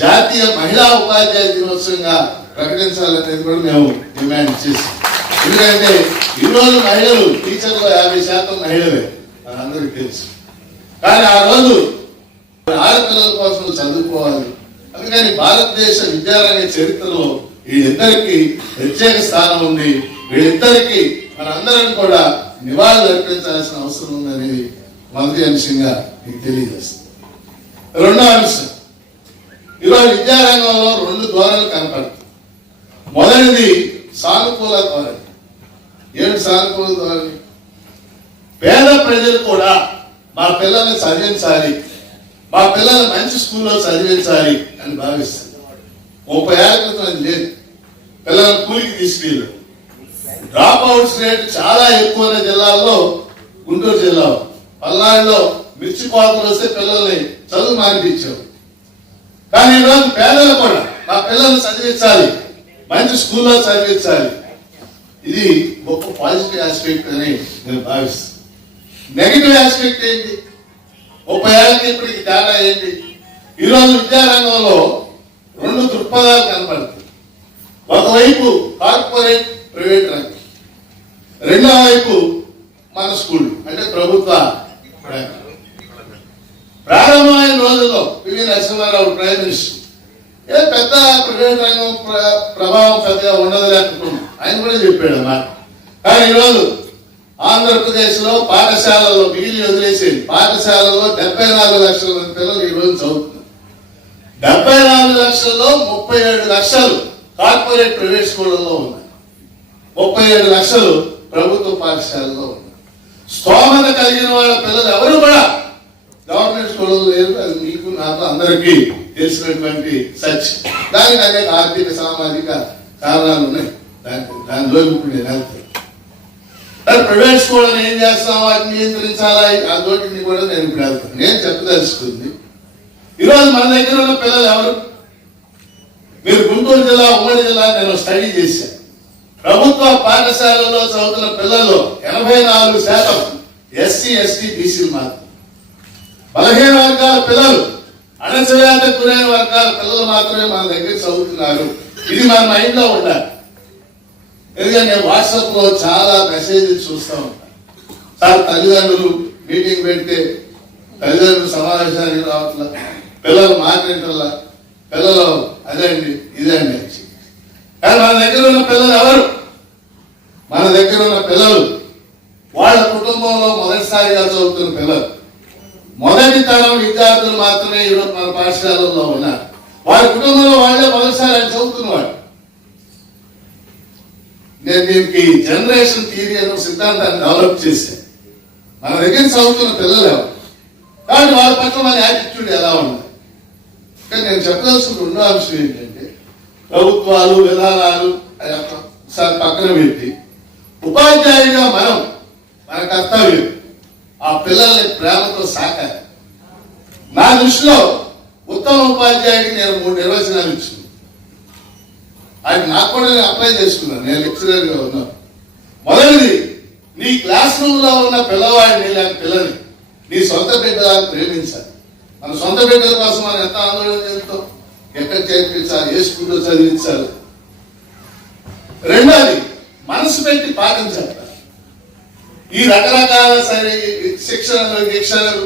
జాతీయ మహిళా ఉపాధ్యాయ దినోత్సవంగా ప్రకటించాలనేది కూడా మేము డిమాండ్ చేసాం. ఎందుకంటే ఈరోజు మహిళలు టీచర్లు 50% మహిళలే, మనందరికీ తెలుసు. కానీ ఆ రోజు ఆడపిల్లల కోసం చదువుకోవాలి. అందుకని భారతదేశ విద్యారంగ చరిత్రలో వీళ్ళిద్దరికి ప్రత్యేక స్థానం ఉంది. వీళ్ళిద్దరికి మనందరం కూడా నివాళులు అర్పించాల్సిన అవసరం ఉందనేది మొదటి అంశంగా మీకు తెలియజేస్తుంది. 2వ అంశం, ఈరోజు విద్యారంగంలో 2 ధోరణులు కనపడతాయి. మొదటిది సానుకూల ధోరణి. ఏమిటి సానుకూల ధోరణి? పేద ప్రజలు కూడా మా పిల్లల్ని చదివించాలి, మా పిల్లల్ని మంచి స్కూల్లో చదివించాలి అని భావిస్తారు. 30 ఏళ్ల క్రితం అది లేదు. పిల్లల్ని కూలికి తీసుకెళ్ళారు. డ్రాప్ అవుట్స్ రేట్ చాలా ఎక్కువ జిల్లాల్లో గుంటూరు జిల్లా, పల్నాడులో మిర్చి కోతలు వస్తే పిల్లల్ని చదువు మానిపించారు. కానీ ఈరోజు పేదలు కూడా మా పిల్లల్ని చదివించాలి, మంచి స్కూల్లో చదివించాలి. ఇది గొప్ప పాజిటివ్ ఆస్పెక్ట్ అని నేను భావిస్తాను. నెగిటివ్ ఆస్పెక్ట్ ఏంటి? 30 ఏళ్ళకి ఇప్పటికి తేడా ఏంటి? ఈరోజు విద్యారంగంలో 2 దృక్పథాలు కనపడతాయి. ఒకవైపు కార్పొరేట్ ప్రైవేట్ రంగం, రెండో వైపు మన స్కూల్ అంటే ప్రభుత్వ. ప్రారంభమైన రోజుల్లో పివి నరసింహారావు ప్రైమ్ మినిస్టర్ పెద్ద ప్రైవేట్ రంగం ప్రభావం పెద్దగా ఉండదు అనుకున్నాం. ఆయన కూడా చెప్పాడు అన్నమాట. కానీ ఈరోజు ఆంధ్రప్రదేశ్ లో పాఠశాలల్లో మిగిలి వదిలేసేది పాఠశాలలో 74 లక్షల మంది పిల్లలు ఈ రోజు చదువుతున్నారు. 74 లక్షల్లో 37 లక్షలు కార్పొరేట్ ప్రైవేట్ స్కూళ్ళలో ఉన్నాయి, 37 లక్షలు ప్రభుత్వ పాఠశాలలో ఉన్నాయి. స్తోమత కలిగిన వాళ్ళ పిల్లలు ఎవరు కూడా గవర్నమెంట్ స్కూళ్ళలో లేరు. అది మీకు నాకు అందరికీ తెలిసినటువంటి సత్యం. దానికి అనేక ఆర్థిక సామాజిక కారణాలు ఉన్నాయి. దానిలో ఇప్పుడు నేను వెళ్తాను. ప్రైవేట్ స్కూళ్ళని ఏం చేస్తాం, వాటిని నియంత్రించాలా, ఆ తోటిని కూడా నేను ఇప్పుడు వెళ్తాను. నేను చెప్పదలుచుకుంది, ఈరోజు మన దగ్గర ఉన్న పిల్లలు ఎవరు? మీరు గుంటూరు జిల్లా, ఉమ్మడి జిల్లా నేను స్టడీ చేశాను. ప్రభుత్వ పాఠశాలలో చదువుతున్న పిల్లల్లో 84% ఎస్సీ ఎస్టీ బీసీలు మాత్రం. బలహీన వర్గాల పిల్లలు, అణచివేతకు గురైన వర్గాల పిల్లలు మాత్రమే మన దగ్గర చదువుతున్నారు. ఇది మన మైండ్ లో ఉండాలి. ఎందుకంటే నేను వాట్సాప్ లో చాలా మెసేజ్లు చూస్తూ ఉంటాను. సార్ తల్లిదండ్రులు మీటింగ్ పెడితే తల్లిదండ్రులు సమావేశానికి రావట్లా, పిల్లలు మాట్లాడటంలా, పిల్లలు అదండి ఇదండి. కానీ మన దగ్గర ఉన్న పిల్లలు ఎవరు? మన దగ్గర ఉన్న పిల్లలు వాళ్ళ కుటుంబంలో మొదటిసారిగా చదువుతున్న పిల్లలు, మొదటి తరం విద్యార్థులు మాత్రమే ఈరోజు మన పాఠశాలలో ఉన్నారు. వారి కుటుంబంలో వాళ్ళే మొదటిసారి ఆయన చదువుతున్నవాడు. నేను దీనికి జనరేషన్ థియరీ అనే సిద్ధాంతాన్ని డెవలప్ చేశాను. మన దగ్గర చదువుతున్న పిల్లలు ఎవరు, కాబట్టి వాళ్ళ పట్ల మన యాటిట్యూడ్ ఎలా ఉంది. కానీ నేను చెప్పదలసిన రెండో అంశం ఏంటంటే, ప్రభుత్వాలు విధానాలు ఒకసారి పక్కన పెట్టి ఉపాధ్యాయుడిగా మన కర్తవ్యం ఆ పిల్లల్ని ప్రేమతో సాకాలి. నా దృష్టిలో ఉత్తమ ఉపాధ్యాయుడికి నేను 3 నిర్వచనాలు ఇచ్చాను. అది నాకు కూడా నేను అప్లై చేసుకున్నాను. నేను లెక్చరర్గా ఉన్నాను. మొదటిది, నీ క్లాస్ రూమ్ లో ఉన్న పిల్లవాడిని లేక పిల్లని నీ సొంత బిడ్డలా ప్రేమించాలి. మన సొంత బిడ్డల కోసం మనం ఎంత ఆందోళన చేస్తాం, ఎక్కడ చేర్పించాలి, ఏ స్కూల్లో చదివించాలి. రెండోది, మనసు పెట్టి పాఠం చెప్పాలి. ఈ రకరకాల శిక్షణలు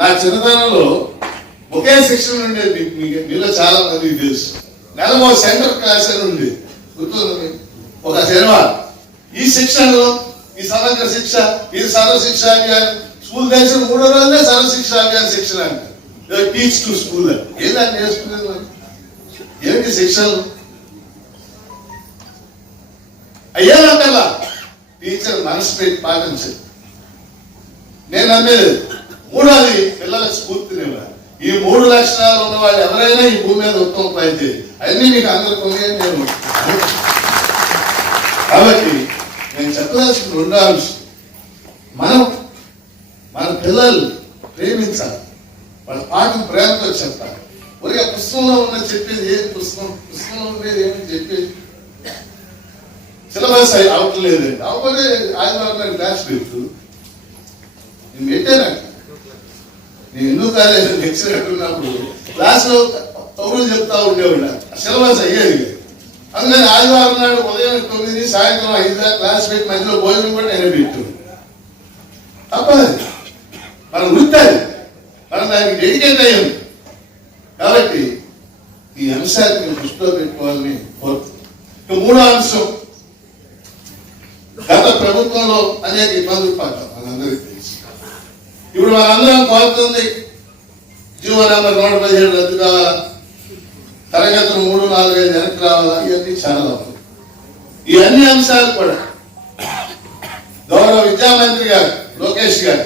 నా చిన్నతనంలో ఒకే శిక్షణ ఉండేది. మీలో చాలా మందికి తెలుసు. నెలకు ఒక సెంటర్ క్లాస్ అని ఉండేది, గుర్తుంది. ఒక శనివారం ఈ శిక్షణలో ఈ సమగ్ర శిక్ష, ఇది సర్వశిక్ష అభియాన్. స్కూల్ తెచ్చిన 3 రోజులే సర్వశిక్ష అభియాన్ శిక్షణ అంటారు. టీచ్ టు స్కూల్ అని ఏదాన్ని నేర్చుకునేది మరి. ఏమిటి శిక్షలు అయ్యేలా టీచర్ మనసు పెట్టి పాటించారు. నేను నమ్మేది. మూడోది, పిల్లలకు స్ఫూర్తినివ్వాలి. ఈ 3 లక్షణాలు ఉన్న వాళ్ళు ఎవరైనా ఈ భూమి మీద ఉత్తమ పని చేయాలి. అన్ని మీకు అందరికీ ఉన్నాయని నేను. కాబట్టి నేను చెప్పదలసిన రెండో అంశం, మన పిల్లల్ని ప్రేమించాలి. వాళ్ళ పాఠం ప్రేమతో చెప్పాలి. ఊరికే పుస్తకంలో ఉన్న చెప్పేది ఏది, పుస్తకంలో ఉండేది ఏమి చెప్పేది సిలబస్ అవట్లేదండి. అవకపోతే ఆదివారం క్లాస్ పెడుతూ నేను పెట్టాను. నేను ఎందుకు కాలేదు లెక్చర్ ఎట్టున్నప్పుడు క్లాస్లో కబుర్లు చెప్తా ఉండేవాడు. సిలబస్ అయ్యేది. అందుకని ఆదివారం నాడు ఉదయం 9 సాయంత్రం 5 దాకా క్లాస్ పెట్టి మధ్యలో భోజనం కూడా నేను పెట్టు. తప్పదు, మన వృత్తి అది, మనం దానికి డెడికేట్ అయ్యాం. కాబట్టి ఈ అంశాన్ని మేము దృష్టిలో పెట్టుకోవాలని కోరుతున్నాం. ఇక మూడో అంశం, గత ప్రభుత్వంలో అనేక ఇబ్బందులు పడ్డాం, మనందరికీ తెలుసు. ఇప్పుడు మనందరం కోరుతుంది జీవో నెంబర్ 117 రద్దు కావాలా, తరగతులు 3, 4, 5 వెనక్కి రావాలా, ఇవన్నీ చాలా ఉంది. ఈ అన్ని అంశాలు కూడా గౌరవ విద్యామంత్రి గారు లోకేష్ గారు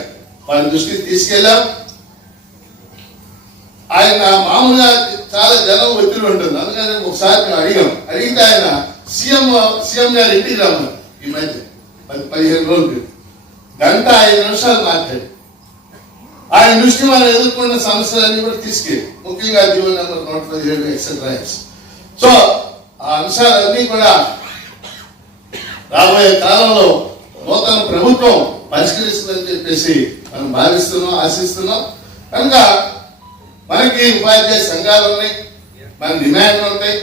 వారి దృష్టికి తీసుకెళ్ళాం. ఆయన మామూలుగా చాలా జనం ఒత్తిడి ఉంటుంది. అందుకని ఒకసారి మేము అడిగితే ఆయన సీఎం గారు ఇంటికి రమ్మన్నారు. ఈ మధ్య 15 రోజులు 1 గంట 5 నిమిషాలు మాట్లాడి ఆయన దృష్టి మనం ఎదుర్కొన్న సమస్యలన్నీ కూడా తీసుకెళ్ళి, ముఖ్యంగా జీవో నెంబర్ 117 ఎక్సెట్రా. సో ఆ అంశాలన్నీ కూడా రాబోయే కాలంలో నూతన ప్రభుత్వం పరిష్కరిస్తుందని చెప్పేసి మనం భావిస్తున్నాం, ఆశిస్తున్నాం. కనుక మనకి ఉపాధ్యాయ సంఘాలు ఉన్నాయి, మన డిమాండ్లు ఉంటాయి,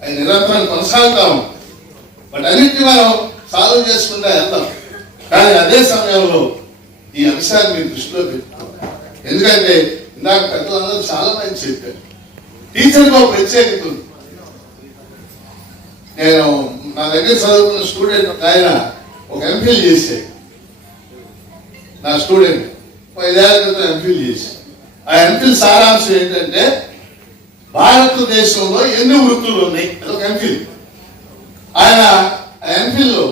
అవి నిరంతరం కొనసాగుతా ఉంటాయి. బట్ అన్నింటినీ మనం సాల్వ్ చేసుకుంటా వెళ్తాం. కానీ అదే సమయంలో ఈ అంశాన్ని మీరు దృష్టిలో పెట్టుకోవాలి. ఎందుకంటే ఇందాక పెద్దలందరూ చాలా మంది చెప్పారు, టీచర్కి ఒక ప్రత్యేకత ఉంది. నేను నా దగ్గర చదువుకున్న స్టూడెంట్ ఆయన ఒక ఎంఫిల్ చేశాడు. నా స్టూడెంట్ 5 ఏళ్ల క్రితం ఎంఫిల్ చేశాడు. ఆ ఎంఫిల్ సారాంశం ఏంటంటే, భారతదేశంలో ఎన్ని వృత్తులు ఉన్నాయి, అదొక ఎంఫిల్. ఆయన ఎంఫిల్లో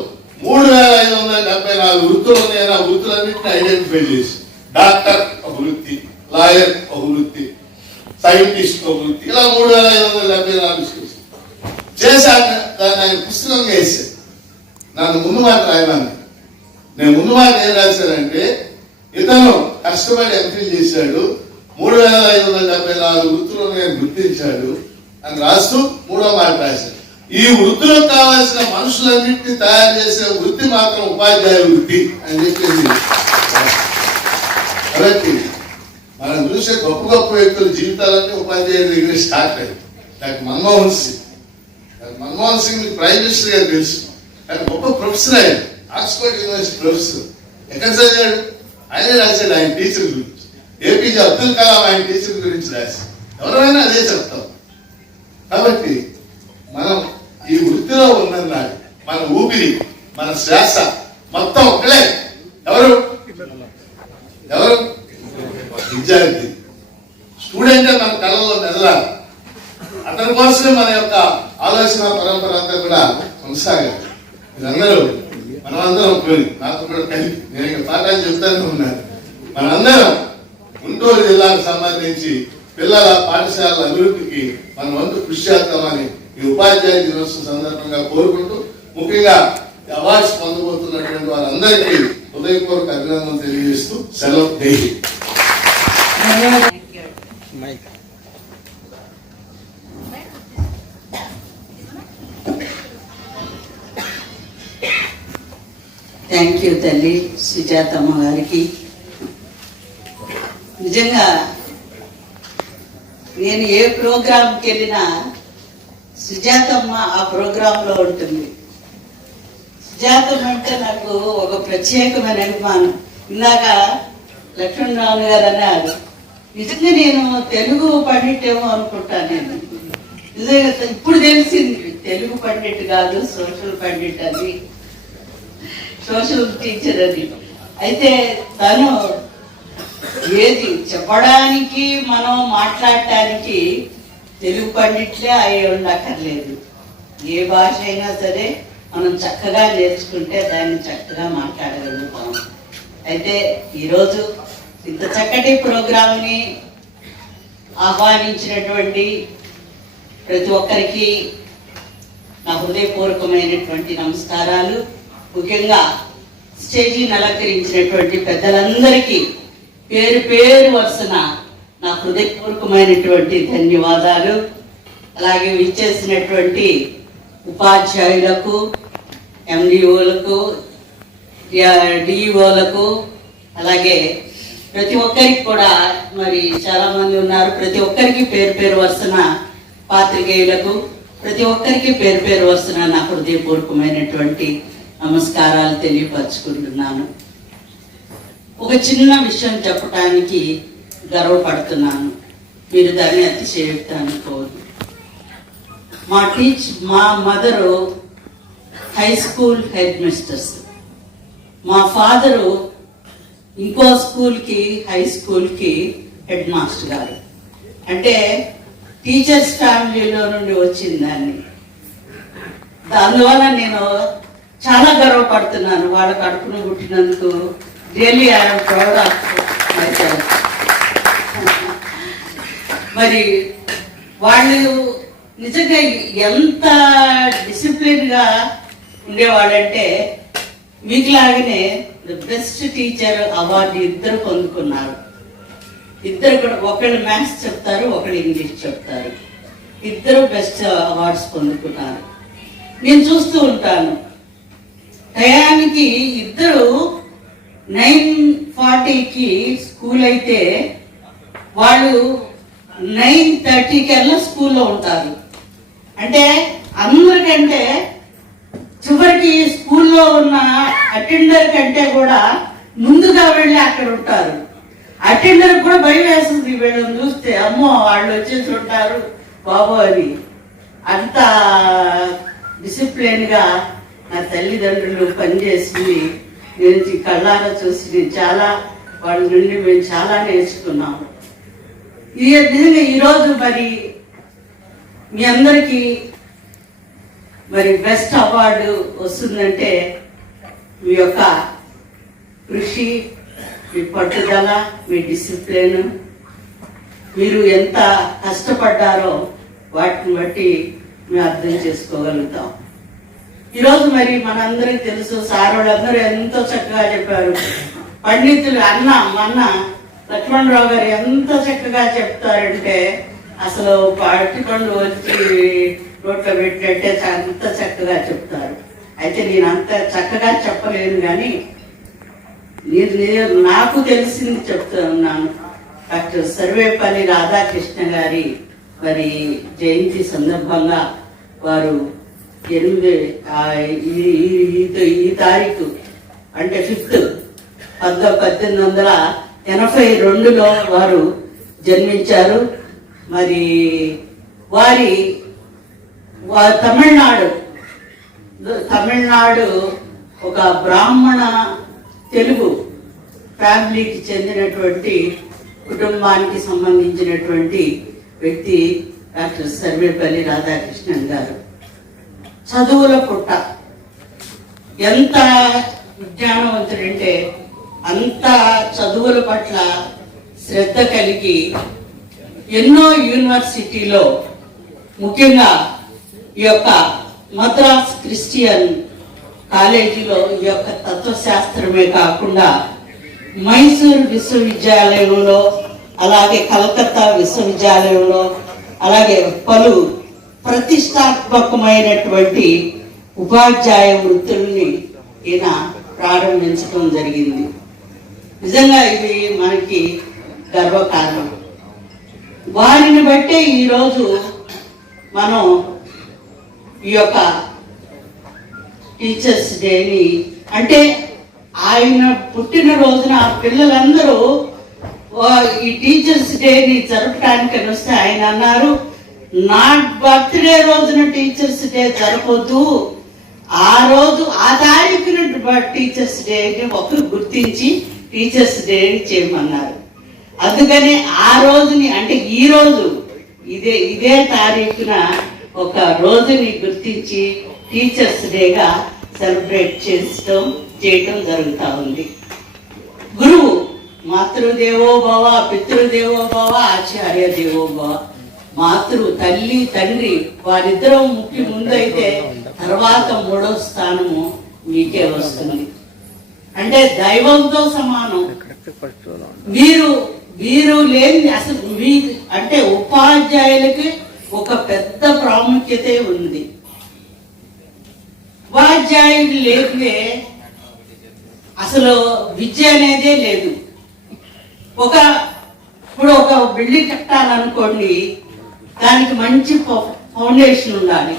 3574 వృత్తులు ఉన్నాయని ఆ వృత్తులన్నింటినీ ఐడెంటిఫై చేసి, డాక్టర్ ఒక వృత్తి, లాయర్ ఒక వృత్తి, సైంటిస్ట్ ఒక వృత్తి, ఇలా 3574 చేశాక దాన్ని ఆయన పుస్తకంగా వేసాడు. నన్ను ముందు మాట రాయమని. నేను ముందు మాట ఏం రాశానంటే, ఇతను కష్టపడి ఎంఫిల్ చేశాడు, 3574 వృత్తులు ఉన్నాయని గుర్తించాడు అని రాస్తూ 3వ మాట రాశాడు, ఈ వృత్తులకు కావాల్సిన మనుషులన్నింటినీ తయారు చేసే వృత్తి మాత్రం ఉపాధ్యాయ వృత్తి అని చెప్పేసి. కాబట్టి మనం చూసే గొప్ప గొప్ప వ్యక్తుల జీవితాలన్నీ ఉపాధ్యాయుల దగ్గర స్టార్ట్ అయ్యాయి. డాక్టర్ మన్మోహన్ సింగ్ మీకు ప్రైమ్ మినిస్టర్ గారు తెలుసు. ఆయన గొప్ప ప్రొఫెసర్, ఆయన ఆక్స్ఫర్డ్ యూనివర్సిటీ ప్రొఫెసర్. ఎక్కడ చదివాడు? ఆయనే రాశాడు ఆయన టీచర్ గురించి. ఏపీజే అబ్దుల్ కలాం ఆయన టీచర్ గురించి రాశాడు. ఎవరైనా అదే చెప్తాం. కాబట్టి మనం ఈ వృత్తిలో ఉన్నన్నాడు మన ఊపిరి, మన శ్వాస మొత్తం ఒకటే. ఎవరు ఎవరు విద్యార్థి. స్టూడెంట్ మన కళల్లో మెదలాలి. అతని కోసమే మన యొక్క ఆలోచన పరంపర అంతా కూడా కొనసాగాలి. మీరందరూ మనమందరం నాతో కూడా కలిపి నేను పాఠాలు చెప్తానే ఉన్నాను. మనందరం గుంటూరు జిల్లాకు సంబంధించి పిల్లల పాఠశాలల అభివృద్ధికి మన వంతు కృషి చేస్తామని ఈ ఉపాధ్యాయ దినోత్సవం సందర్భంగా కోరుకుంటూ, ముఖ్యంగా అవార్డ్స్ పొందబోతున్నటువంటి వారందరికీ హృదయపూర్వక అభినందనలు తెలియజేస్తూ సెలవు. థ్యాంక్ యూ తల్లి సుజాతమ్మ గారికి. నిజంగా నేను ఏ ప్రోగ్రాంకి వెళ్ళినా సుజాతమ్మ ఆ ప్రోగ్రాంలో ఉంటుంది. సుజాతమ్మ అంటే నాకు ఒక ప్రత్యేకమైన అభిమానం. ఇందాక లక్ష్మణరావు గారు అన్నారు, నిజంగా నేను తెలుగు పండిట్టేమో అనుకుంటాను. నేను నిజంగా ఇప్పుడు తెలిసింది తెలుగు పండిట్ కాదు, సోషల్ పండిట్ అని, సోషల్ టీచర్ అని. అయితే తను ఏది చెప్పడానికి మనం మాట్లాడటానికి తెలుగు పండిట్లే అయి ఉండక్కర్లేదు. ఏ భాష అయినా సరే మనం చక్కగా నేర్చుకుంటే దాన్ని చక్కగా మాట్లాడగలుగుతాం. అయితే ఈరోజు ఇంత చక్కటి ప్రోగ్రాంని ఆహ్వానించినటువంటి ప్రతి ఒక్కరికి నా హృదయపూర్వకమైనటువంటి నమస్కారాలు. ముఖ్యంగా స్టేజీని అలంకరించినటువంటి పెద్దలందరికీ పేరు పేరు వరుసన నా హృదయపూర్వకమైనటువంటి ధన్యవాదాలు. అలాగే విచ్చేసినటువంటి ఉపాధ్యాయులకు, ఎండిఓలకు, డిఈఓలకు, అలాగే ప్రతి ఒక్కరికి కూడా, మరి చాలా మంది ఉన్నారు, ప్రతి ఒక్కరికి పేరు పేరు వరుసన, పాత్రికేయులకు ప్రతి ఒక్కరికి పేరు పేరు వరుసన నా హృదయపూర్వకమైనటువంటి నమస్కారాలు తెలియపరచుకుంటున్నాను. ఒక చిన్న విషయం చెప్పడానికి గర్వపడుతున్నాను. మీరు దాన్ని అతిశయోక్తి అనుకోవద్దు. మా mother high school head misters, మా ఫాదరు ఇంకో స్కూల్కి హై స్కూల్కి హెడ్ మాస్టర్ గారు. అంటే టీచర్స్ ఫ్యామిలీలో నుండి వచ్చింది దాన్ని. అందువల్ల నేను చాలా గర్వపడుతున్నాను వాళ్ళ కడుపును పుట్టినందుకు. Really I'm proud of my self. మరి వాళ్ళు నిజంగా ఎంత డిసిప్లిన్గా ఉండేవాళ్ళంటే, మీకులాగానే ద బెస్ట్ టీచర్ అవార్డు ఇద్దరు పొందుకున్నారు. ఇద్దరు కూడా, ఒకళ్ళు మ్యాథ్స్ చెప్తారు, ఒకళ్ళు ఇంగ్లీష్ చెప్తారు. ఇద్దరు బెస్ట్ అవార్డ్స్ పొందుకున్నారు. నేను చూస్తూ ఉంటాను, టయానికి ఇద్దరు 9:40కి స్కూల్ అయితే వాళ్ళు 9:30 స్కూల్లో ఉంటారు. అంటే అందరికంటే చివరికి స్కూల్లో ఉన్న అటెండర్ కంటే కూడా ముందుగా వెళ్ళి అక్కడ ఉంటారు. అటెండర్ కూడా భయం వేస్తుంది వీళ్ళని చూస్తే, అమ్మో వాళ్ళు వచ్చేసి ఉంటారు బాబు అని. అంత డిసిప్లిన్గా నా తల్లిదండ్రులు పనిచేసింది నేను కళ్ళారా చూసి చాలా వాళ్ళ నుండి మేము చాలా నేర్చుకున్నాము. నిజంగా ఈరోజు మరి మీ అందరికీ మరి బెస్ట్ అవార్డు వస్తుందంటే మీ యొక్క కృషి, మీ పట్టుదల, మీ డిసిప్లిన్, మీరు ఎంత కష్టపడ్డారో వాటిని బట్టి మేము అర్థం చేసుకోగలుగుతాం. ఈరోజు మరి మనందరికీ తెలుసు, సార్ వాళ్ళందరూ ఎంతో చక్కగా చెప్పారు. పండితులు మొన్న లక్ష్మణరావు గారు ఎంత చక్కగా చెప్తారంటే, అసలు పట్టుకొని వచ్చి నోట్లో పెట్టినట్టే అంత చక్కగా చెప్తారు. అయితే నేను అంత చక్కగా చెప్పలేను, కానీ నాకు తెలిసింది చెప్తూ ఉన్నాను. డాక్టర్ సర్వేపల్లి రాధాకృష్ణ గారి మరి జయంతి సందర్భంగా వారు ఈ తారీఖు అంటే 5 1882లో వారు జన్మించారు. మరి వారి తమిళనాడు ఒక బ్రాహ్మణ తెలుగు ఫ్యామిలీకి చెందినటువంటి కుటుంబానికి సంబంధించినటువంటి వ్యక్తి డాక్టర్ సర్వేపల్లి రాధాకృష్ణన్ గారు. చదువుల పుట్ట. ఎంత విజ్ఞానవంతుడంటే అంత చదువుల పట్ల శ్రద్ధ కలిగి ఎన్నో యూనివర్సిటీలో, ముఖ్యంగా ఈ యొక్క మద్రాస్ క్రిస్టియన్ కాలేజీలో ఈ యొక్క తత్వశాస్త్రమే కాకుండా మైసూర్ విశ్వవిద్యాలయంలో, అలాగే కలకత్తా విశ్వవిద్యాలయంలో, అలాగే పలు ప్రతిష్టాత్మకమైనటువంటి ఉపాధ్యాయ వృత్తుల్ని ఈయన ప్రారంభించడం జరిగింది. నిజంగా ఇది మనకి గర్వకారణం. వారిని బట్టే ఈరోజు మనం ఈ యొక్క టీచర్స్ డేని, అంటే ఆయన పుట్టిన రోజున పిల్లలందరూ ఈ టీచర్స్ డేని జరపడానికి వస్తే ఆయన అన్నారు, నా బర్త్డే రోజున టీచర్స్ డే జరపొద్దు, ఆ రోజు ఆ తారీఖున టీచర్స్ డేని ఒకరు గుర్తించి టీచర్స్ డేని చేయమన్నారు. అందుకని ఆ రోజుని, అంటే ఈ రోజు ఇదే తారీఖున ఒక రోజుని గుర్తించి టీచర్స్ డేగా సెలబ్రేట్ చేయటం జరుగుతూ ఉంది. గురువు మాతృదేవో భవ, పితృదేవో భవ, ఆచార్య దేవో భవ. తల్లి తండ్రి వారిద్దరూ ముఖ్య ముందైతే తర్వాత మూడో స్థానము మీకే వస్తుంది. అంటే దైవంతో సమానం. వీరు లేని అసలు అంటే ఉపాధ్యాయులకి ఒక పెద్ద ప్రాముఖ్యత ఉంది. ఉపాధ్యాయుడు లేదే అసలు విద్య అనేదే లేదు. ఇప్పుడు ఒక బిల్డింగ్ కట్టాలనుకోండి, దానికి మంచి ఫౌండేషన్ ఉండాలి.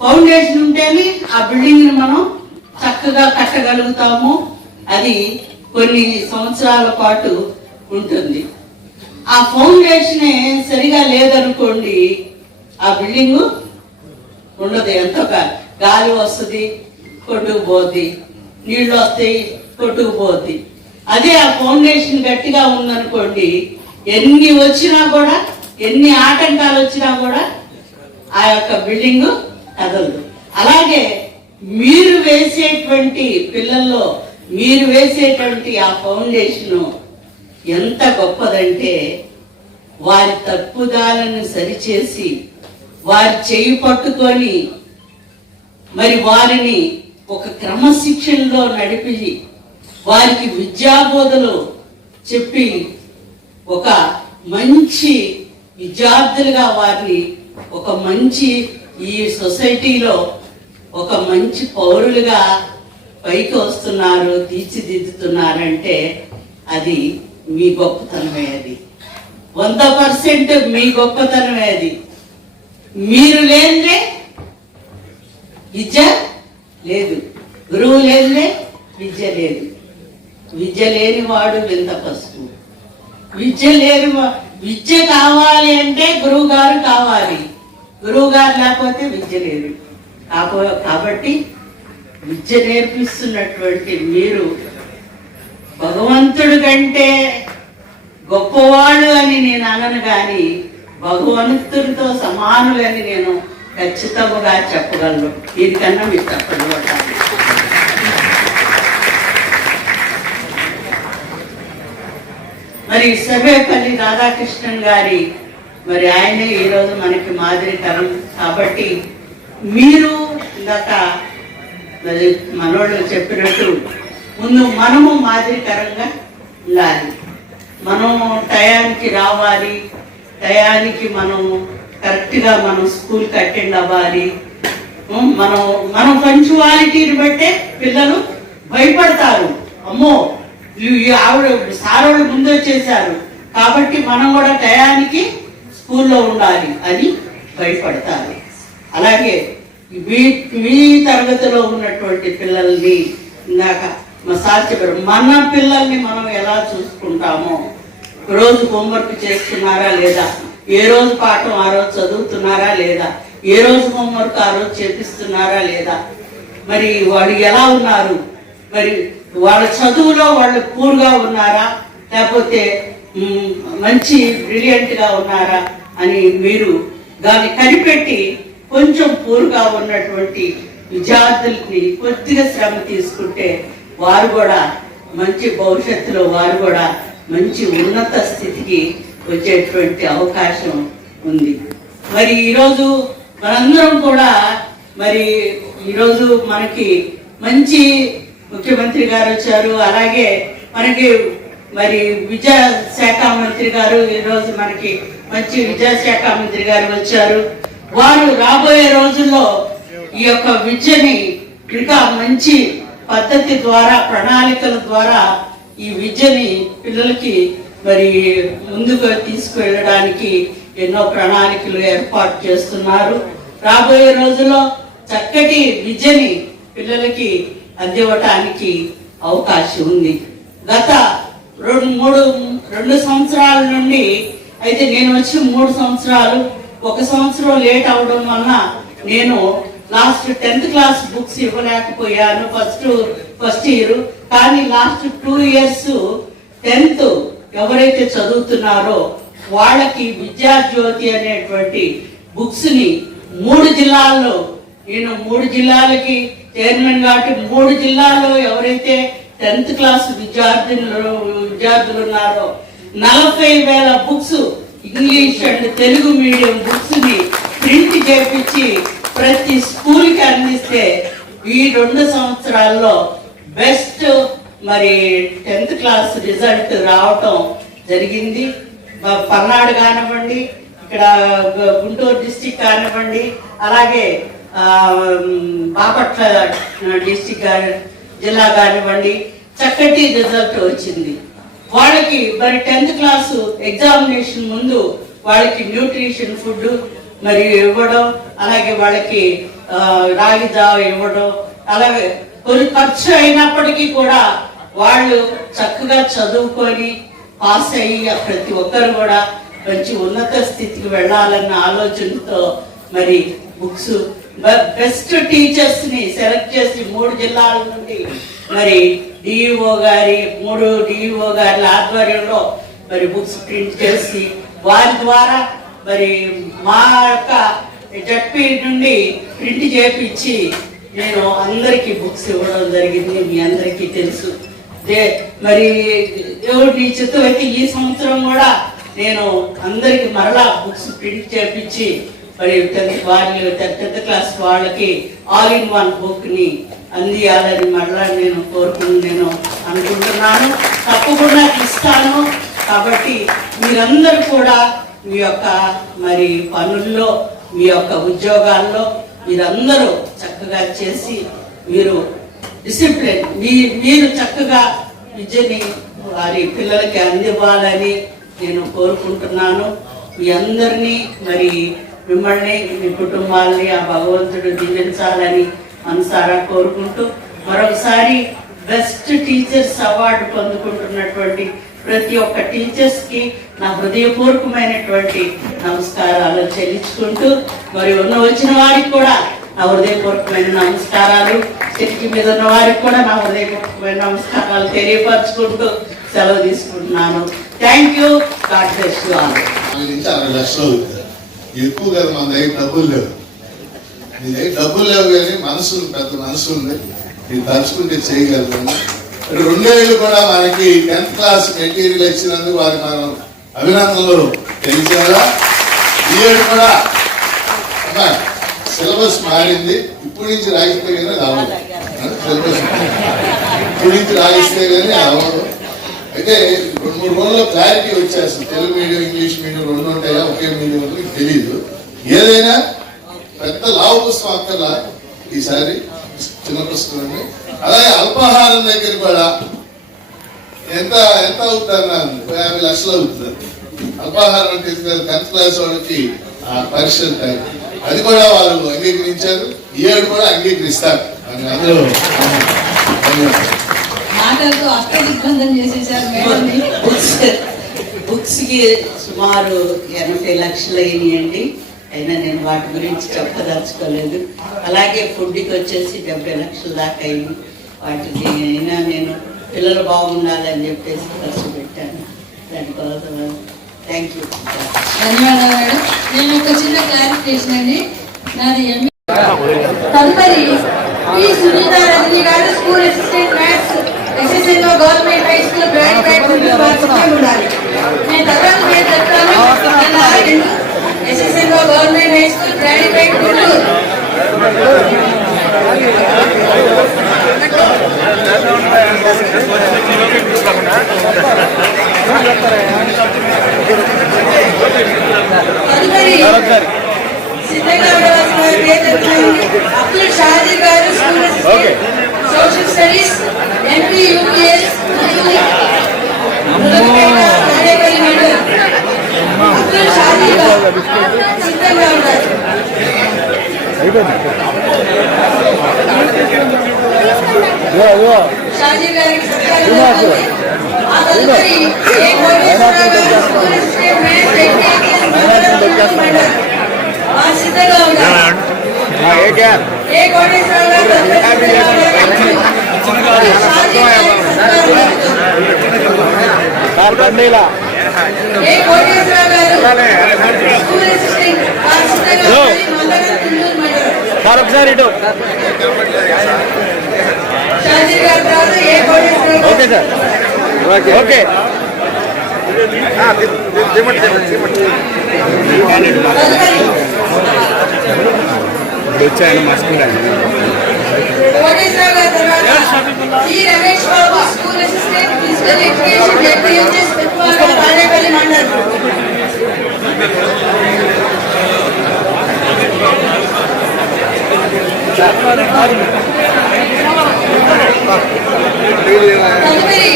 ఫౌండేషన్ ఉంటేనే ఆ బిల్డింగ్ని మనం చక్కగా కట్టగలుగుతాము. అది కొన్ని సంవత్సరాల పాటు ఉంటుంది. ఆ ఫౌండేషనే సరిగా లేదనుకోండి, ఆ బిల్డింగ్ ఉండదు. ఎంతో గాలి వస్తుంది, కొట్టుకుపోద్ది, నీళ్ళు వస్తాయి, కొట్టుకుపోద్ది. అదే ఆ ఫౌండేషన్ గట్టిగా ఉందనుకోండి, ఎన్ని వచ్చినా కూడా, ఎన్ని ఆటంకాలు వచ్చినా కూడా ఆ యొక్క బిల్డింగ్ కదలదు. అలాగే మీరు వేసేటువంటి పిల్లల్లో మీరు వేసేటువంటి ఆ ఫౌండేషన్ ఎంత గొప్పదంటే, వారి తప్పుదాలను సరిచేసి వారి చేయి పట్టుకొని మరి వారిని ఒక క్రమశిక్షణలో నడిపి వారికి విద్యాబోధలు చెప్పి ఒక మంచి విద్యార్థులుగా వారిని ఒక మంచి ఈ సొసైటీలో ఒక మంచి పౌరులుగా పైకి వస్తున్నారు, తీర్చిదిద్దుతున్నారంటే అది మీ గొప్పతనమే. అది 100% మీ గొప్పతనమే. అది మీరు లేనిదే విద్య లేదు, గురువు లేనిదే విద్య లేదు. విద్య లేని వాడు వింత పసుపు. విద్య కావాలి అంటే గురువు గారు కావాలి, గురువు గారు లేకపోతే విద్య లేదు. కాబట్టి విద్య నేర్పిస్తున్నటువంటి మీరు భగవంతుడి కంటే గొప్పవాళ్ళు అని నేను అనను, కానీ భగవంతుడితో సమానులు అని నేను ఖచ్చితంగా చెప్పగలను. దీనికన్నా మీరు చెప్పగలరు. మరి సర్వేపల్లి రాధాకృష్ణన్ గారి మరి ఆయనే ఈరోజు మనకి మాదిరికరం. కాబట్టి మీరు ఇందాక మరి మనోళ్ళు చెప్పినట్టు ముందు మనము మాదిరికరంగా ఉండాలి. మనం టయానికి రావాలి, టయానికి మనం కరెక్ట్గా మనం స్కూల్కి అటెండ్ అవ్వాలి. మనం పంచువాలిటీని బట్టే పిల్లలు భయపడతారు. అమ్మో ఆవిడ సారోళ్ళు ముందు వచ్చేసారు కాబట్టి మనం కూడా టయానికి స్కూల్లో ఉండాలి అని భయపడతారు. అలాగే మీ తరగతిలో ఉన్నటువంటి పిల్లల్ని ఇందాక మా సార్ చెప్పారు, మన పిల్లల్ని మనం ఎలా చూసుకుంటామో, రోజు హోంవర్క్ చేస్తున్నారా లేదా, ఏ రోజు పాఠం ఆ రోజు చదువుతున్నారా లేదా, ఏ రోజు హోంవర్క్ ఆ రోజు చేపిస్తున్నారా లేదా, మరి వాడు ఎలా ఉన్నారు, మరి వాళ్ళ చదువులో వాళ్ళు పూర్గా ఉన్నారా లేకపోతే మంచి బ్రిలియంట్గా ఉన్నారా అని మీరు దాన్ని కనిపెట్టి కొంచెం పూర్గా ఉన్నటువంటి విద్యార్థుల్ని కొద్దిగా శ్రమ తీసుకుంటే వారు కూడా మంచి భవిష్యత్తులో వారు కూడా మంచి ఉన్నత స్థితికి వచ్చేటువంటి అవకాశం ఉంది. మరి ఈరోజు మనందరం కూడా మరి ఈరోజు మనకి మంచి ముఖ్యమంత్రి గారు వచ్చారు, అలాగే మనకి మరి విద్యాశాఖ మంత్రి గారు ఈరోజు మనకి మంచి విద్యాశాఖ మంత్రి గారు వచ్చారు. వారు రాబోయే రోజుల్లో ఈ యొక్క విద్యని ఇంకా మంచి పద్ధతి ద్వారా ప్రణాళికల ద్వారా ఈ విద్యని పిల్లలకి మరి ముందుకు తీసుకువెళ్ళడానికి ఎన్నో ప్రణాళికలు ఏర్పాటు చేస్తున్నారు. రాబోయే రోజుల్లో చక్కటి విద్యని పిల్లలకి అందివ్వటానికి అవకాశం ఉంది. గత 2 సంవత్సరాల నుండి అయితే నేను వచ్చి 3 సంవత్సరాలు, 1 సంవత్సరం లేట్ అవడం వల్ల నేను లాస్ట్ 10th క్లాస్ బుక్స్ ఇవ్వలేకపోయాను ఫస్ట్ ఇయర్. కానీ లాస్ట్ 2 years 10th ఎవరైతే చదువుతున్నారో వాళ్ళకి విద్యాజ్యోతి అనేటువంటి బుక్స్ ని 3 జిల్లాల్లో, నేను 3 జిల్లాలకి చైర్మన్ కాబట్టి 3 జిల్లాల్లో ఎవరైతే 10th క్లాస్ విద్యార్థులు ఉన్నారో 40,000 books English and Telugu medium books ని ప్రింట్ చేపించి ప్రతి స్కూల్ కి అందిస్తే ఈ 2 సంవత్సరాల్లో బెస్ట్ మరి 10th క్లాస్ రిజల్ట్ రావటం జరిగింది. పల్నాడు కానివ్వండి, ఇక్కడ గుంటూరు డిస్టిక్ కానివ్వండి, అలాగే బాపట్ల డిస్టిక్ జిల్లా కానివ్వండి, చక్కటి రిజల్ట్ వచ్చింది. వాళ్ళకి మరి 10th క్లాసు ఎగ్జామినేషన్ ముందు వాళ్ళకి న్యూట్రిషన్ ఫుడ్ మరి ఇవ్వడం, అలాగే వాళ్ళకి రాగి జావ ఇవ్వడం, అలాగే కొన్ని ఖర్చు అయినప్పటికీ కూడా వాళ్ళు చక్కగా చదువుకొని పాస్ అయ్యి ప్రతి ఒక్కరు కూడా మంచి ఉన్నత స్థితికి వెళ్ళాలన్న ఆలోచనతో మరి బుక్స్ బెస్ట్ టీచర్స్ ని సెలెక్ట్ చేసి 3 జిల్లాల నుండి మరి డిఈఓ గారి ఆధ్వర్యంలో మరి బుక్స్ ప్రింట్ చేసి వారి ద్వారా మరి మా యొక్క జడ్పీ నుండి ప్రింట్ చేపించి నేను అందరికీ బుక్స్ ఇవ్వడం జరిగింది. మీ అందరికీ తెలుసు. మరి దేవుడి చిత్తం అయితే ఈ సంవత్సరం కూడా నేను అందరికి మరలా బుక్స్ ప్రింట్ చేపించి మరి 10th క్లాస్ వాళ్ళకి ఆల్ ఇన్ వన్ బుక్ ని అందియాలని మరలా నేను అనుకుంటున్నాను. తప్పకుండా ఇస్తాను. కాబట్టి మీరందరూ కూడా మీ యొక్క మరి పనుల్లో, మీ యొక్క ఉద్యోగాల్లో మీరందరూ చక్కగా చేసి మీరు డిసిప్లిన్ మీరు చక్కగా విద్యని వారి పిల్లలకి అందివ్వాలని నేను కోరుకుంటున్నాను. మీ అందరినీ మరి మిమ్మల్ని, మీ కుటుంబాలని ఆ భగవంతుడు దీవించాలని మనసారా కోరుకుంటూ మరొకసారి బెస్ట్ టీచర్స్ అవార్డు పొందుకుంటున్నటువంటి ప్రతి ఒక్క టీచర్స్ కి నా హృదయపూర్వకమైనటువంటి నమస్కారాలు చెల్లించుకుంటూ మరి వచ్చిన వారికి కూడా నా హృదయపూర్వకమైన నమస్కారాలు, స్టేజ్ మీద ఉన్న వారికి కూడా నా హృదయపూర్వకమైన నమస్కారాలు తెలియపరచుకుంటూ సెలవు తీసుకుంటున్నాను. Thank you. God bless you all. 60 లక్షలు ఎక్కువ కదా, మన దగ్గర డబ్బులు లేవు. మీ దగ్గర డబ్బులు లేవు కానీ మనసు, పెద్ద మనసు ఉంది, మీరు తలుచుకుంటే చేయగలరు. 2 ఏళ్ళు కూడా మనకి 10th క్లాస్ మెటీరియల్ ఇచ్చినందుకు వారికి మనం అభినందనలు తెలిసారా. ఈ ఏడు కూడా సిలబస్ మారింది. ఇప్పుడు నుంచి రాగిస్తే కానీ అది అవ్వదు. సిలబస్ ఇప్పుడు నుంచి రాగిస్తే కానీ అది అవ్వదు. అయితే 2-3 రోజుల్లో క్లారిటీ వచ్చేస్తుంది. తెలుగు మీడియం, ఇంగ్లీష్ మీడియం 2 ఉంటాయా, ఒకే మీడియం మీకు తెలియదు. ఏదైనా పెద్ద లావు పుస్తకం అక్కర్లా, ఈసారి చిన్న పుస్తకం. అలాగే అల్పాహారం దగ్గర కూడా ఎంత అవుతుంది అన్నాను, 50 లక్షలు అవుతుంది. అల్పాహారం అంటే 10th క్లాస్ వాళ్ళకి పరీక్షలు టైం, అది కూడా వాళ్ళు అంగీకరించారు. ఈ ఏడు కూడా అంగీకరిస్తారు. అందరూ మాటలతో అష్టదిగ్బంధం చేసేసారు మేడంని. బుక్స్ కి సుమారు 80 లక్షలు అయినాయండి. అయినా నేను వాటి గురించి చెప్పదలుచుకోలేదు. అలాగే ఫుడ్కి వచ్చేసి 70 లక్షల దాకా అయింది. వాటికి అయినా నేను పిల్లలు బాగుండాలని చెప్పేసి ఖర్చు పెట్టాను. దానికోసం థ్యాంక్ యూ. ధన్యవాదాలు మేడం. నేను ఒక చిన్న క్లారిఫికేషన్ అండి. నాది తదుపరి పి సునీత రజనీ గారు, school assistant maths, SSNO government high school graduate ఉండాలి. నేను తర్వాత నేను చెప్తాను. SSNO government high school graduate Guntur. తదుపరి సిద్ధంగా అబ్దుల్ షాజీ గారు, school assistant social studies, MP UPS Abdul Shaji గారు సిద్ధంగా ఉన్నారు. షాజీ గారికి ఆ తదుపరి ఏ కోటేశ్వరరావు గారు, స్కూల్ అసిస్టెంట్ మ్యాథ్స్, సిద్ధంగా ఉన్నారు. ఏ కోటేశ్వరరావు గారు, ఏ కోటేశ్వరరావు గారు, స్కూల్ అసిస్టెంట్ ఒకసారి షాజీ గారు తర్వాత A Koteswararao. Okay sir, okay. Koteswararao గారు తర్వాత G Ramesh Babu, school assistant physical education, JPHS పెట్టుకోవాలి తాడేపల్లి మండలం.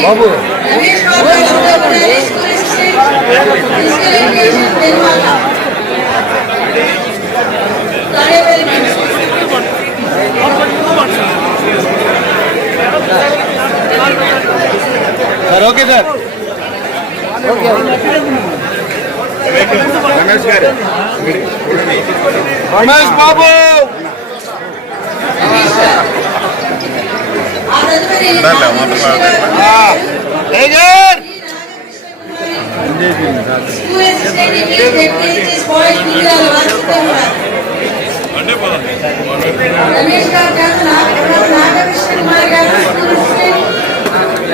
Babu Ramesh Babu, school assistant physical education Perumala Tadepalli మండలం. Sir okay sir, okay. Ramesh గారు, రమేష్ బాబు రమేష్ గారు, నాగకృష్ణ కుమార్ గారు,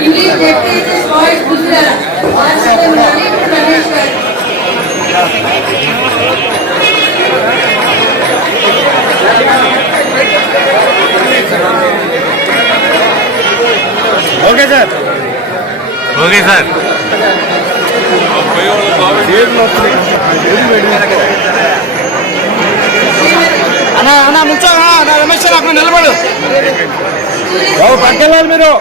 English JPHS boys Gujarala Ramesh గారు. Okay sir, okay sir. అన్నా అన్నా ముంచా రమేష్ సార్ అక్కడ నిలబడు. పట్టుకెళ్ళాలి మీరు.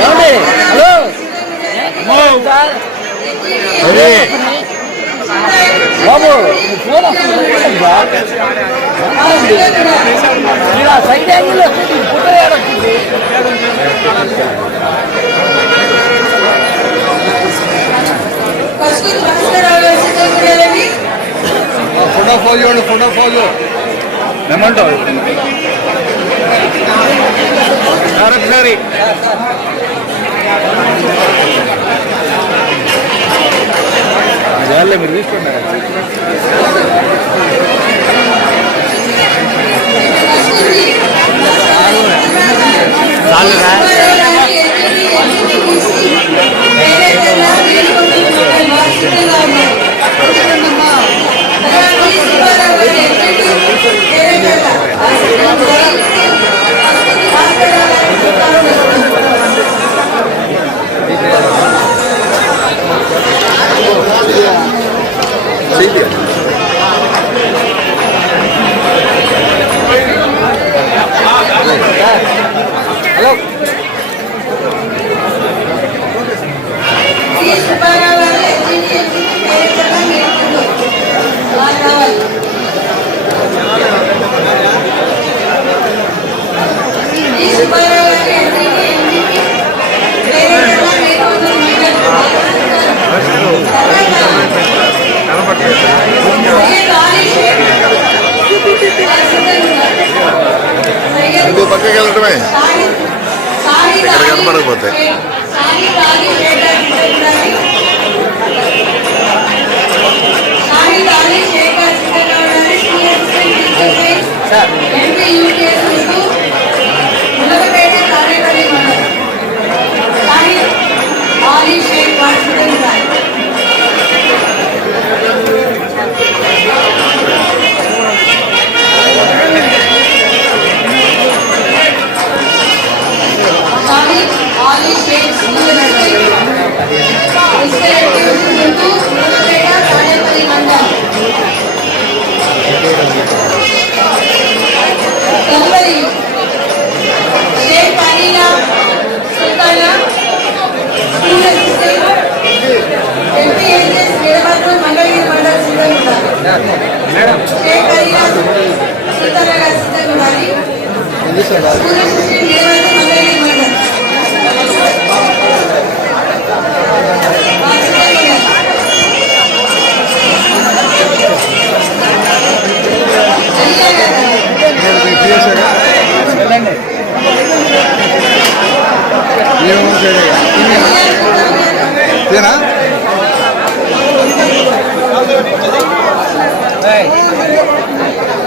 హలో బాబు phone side angle photo pose photo pose ఏమంటావు ఒకసారి మీరు తీసుకున్నారు. కనబడకపోతే.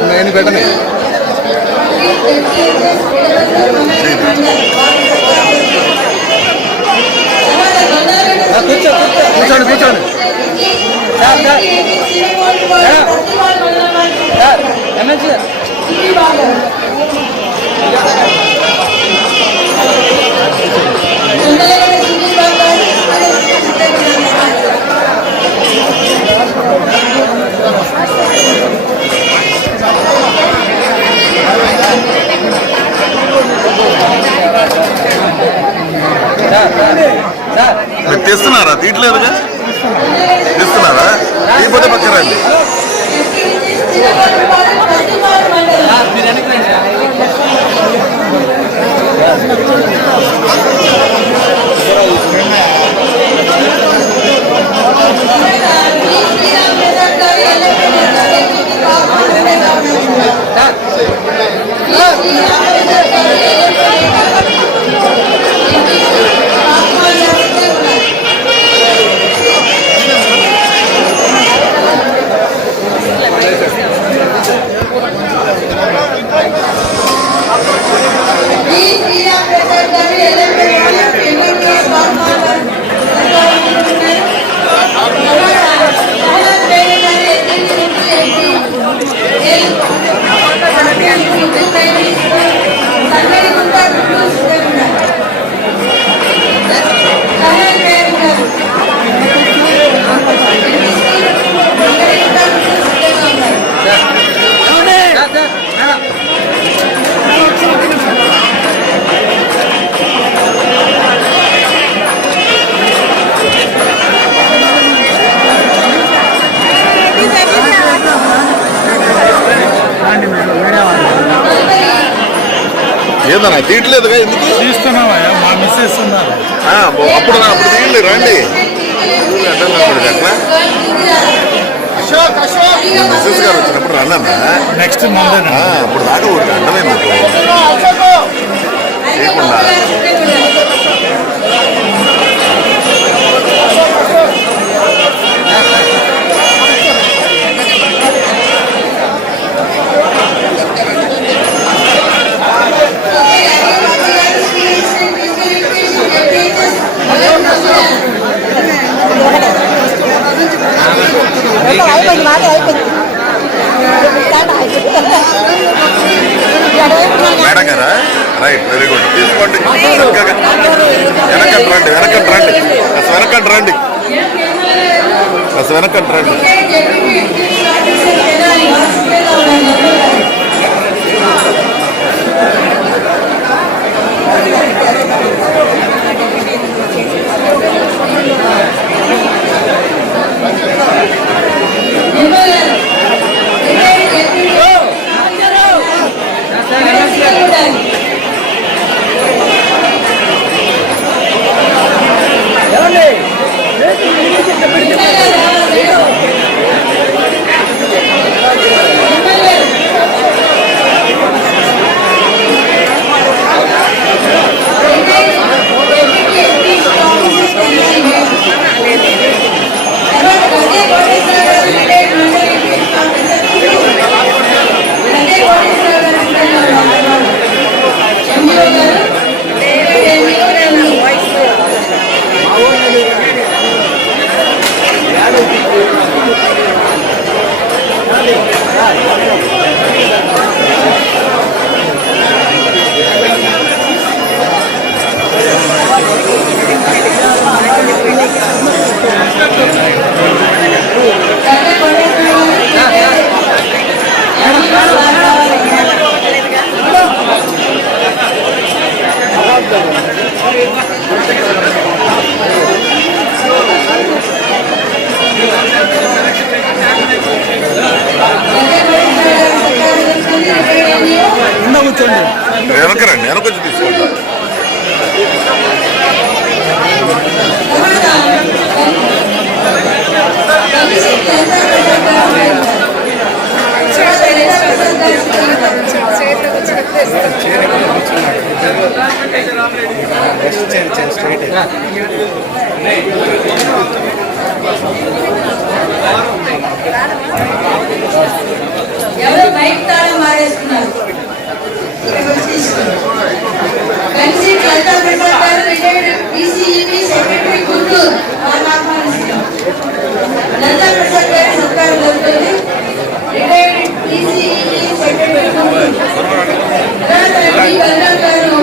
నేను పెట్టని కూర్చోండి కూర్చోండి ఎమ్మెల్సీ మీరు తీస్తున్నారా? తీయట్లేదుగా. తీస్తున్నారా? తీయపోతే పక్కన రండి. ఏదన్నా తీయట్లేదుగా. ఎందుకు తీస్తున్నావా? మా మిస్సెస్ ఉన్నారు. అప్పుడు తీయండి రండి. మిస్సెస్ గారు వచ్చినప్పుడు రండి. నెక్స్ట్ మంత్ అప్పుడు దాకా ఊరికి అండమే మీకు చేయకుండా. మేడం గారా? Right, very good. తీసుకోండి. వెనకండి రండి, వెనకండి రండి, అసలు వెనకండి రండి, అసలు వెనకండి రండి. ఎవరో బైక్ తాళం మారేస్తున్నారు. కలిసి లలితా ప్రసాద్ గారు రిటైర్డ్ PCEB సెక్రటరీ గుంటూరు వారిని ఆహ్వానిస్తున్నాం. లలితా ప్రసాద్ గారి సత్కారం జరుగుతుంది. Retired PCEB secretary Guntur. తర్వాత డి బలరాం గారు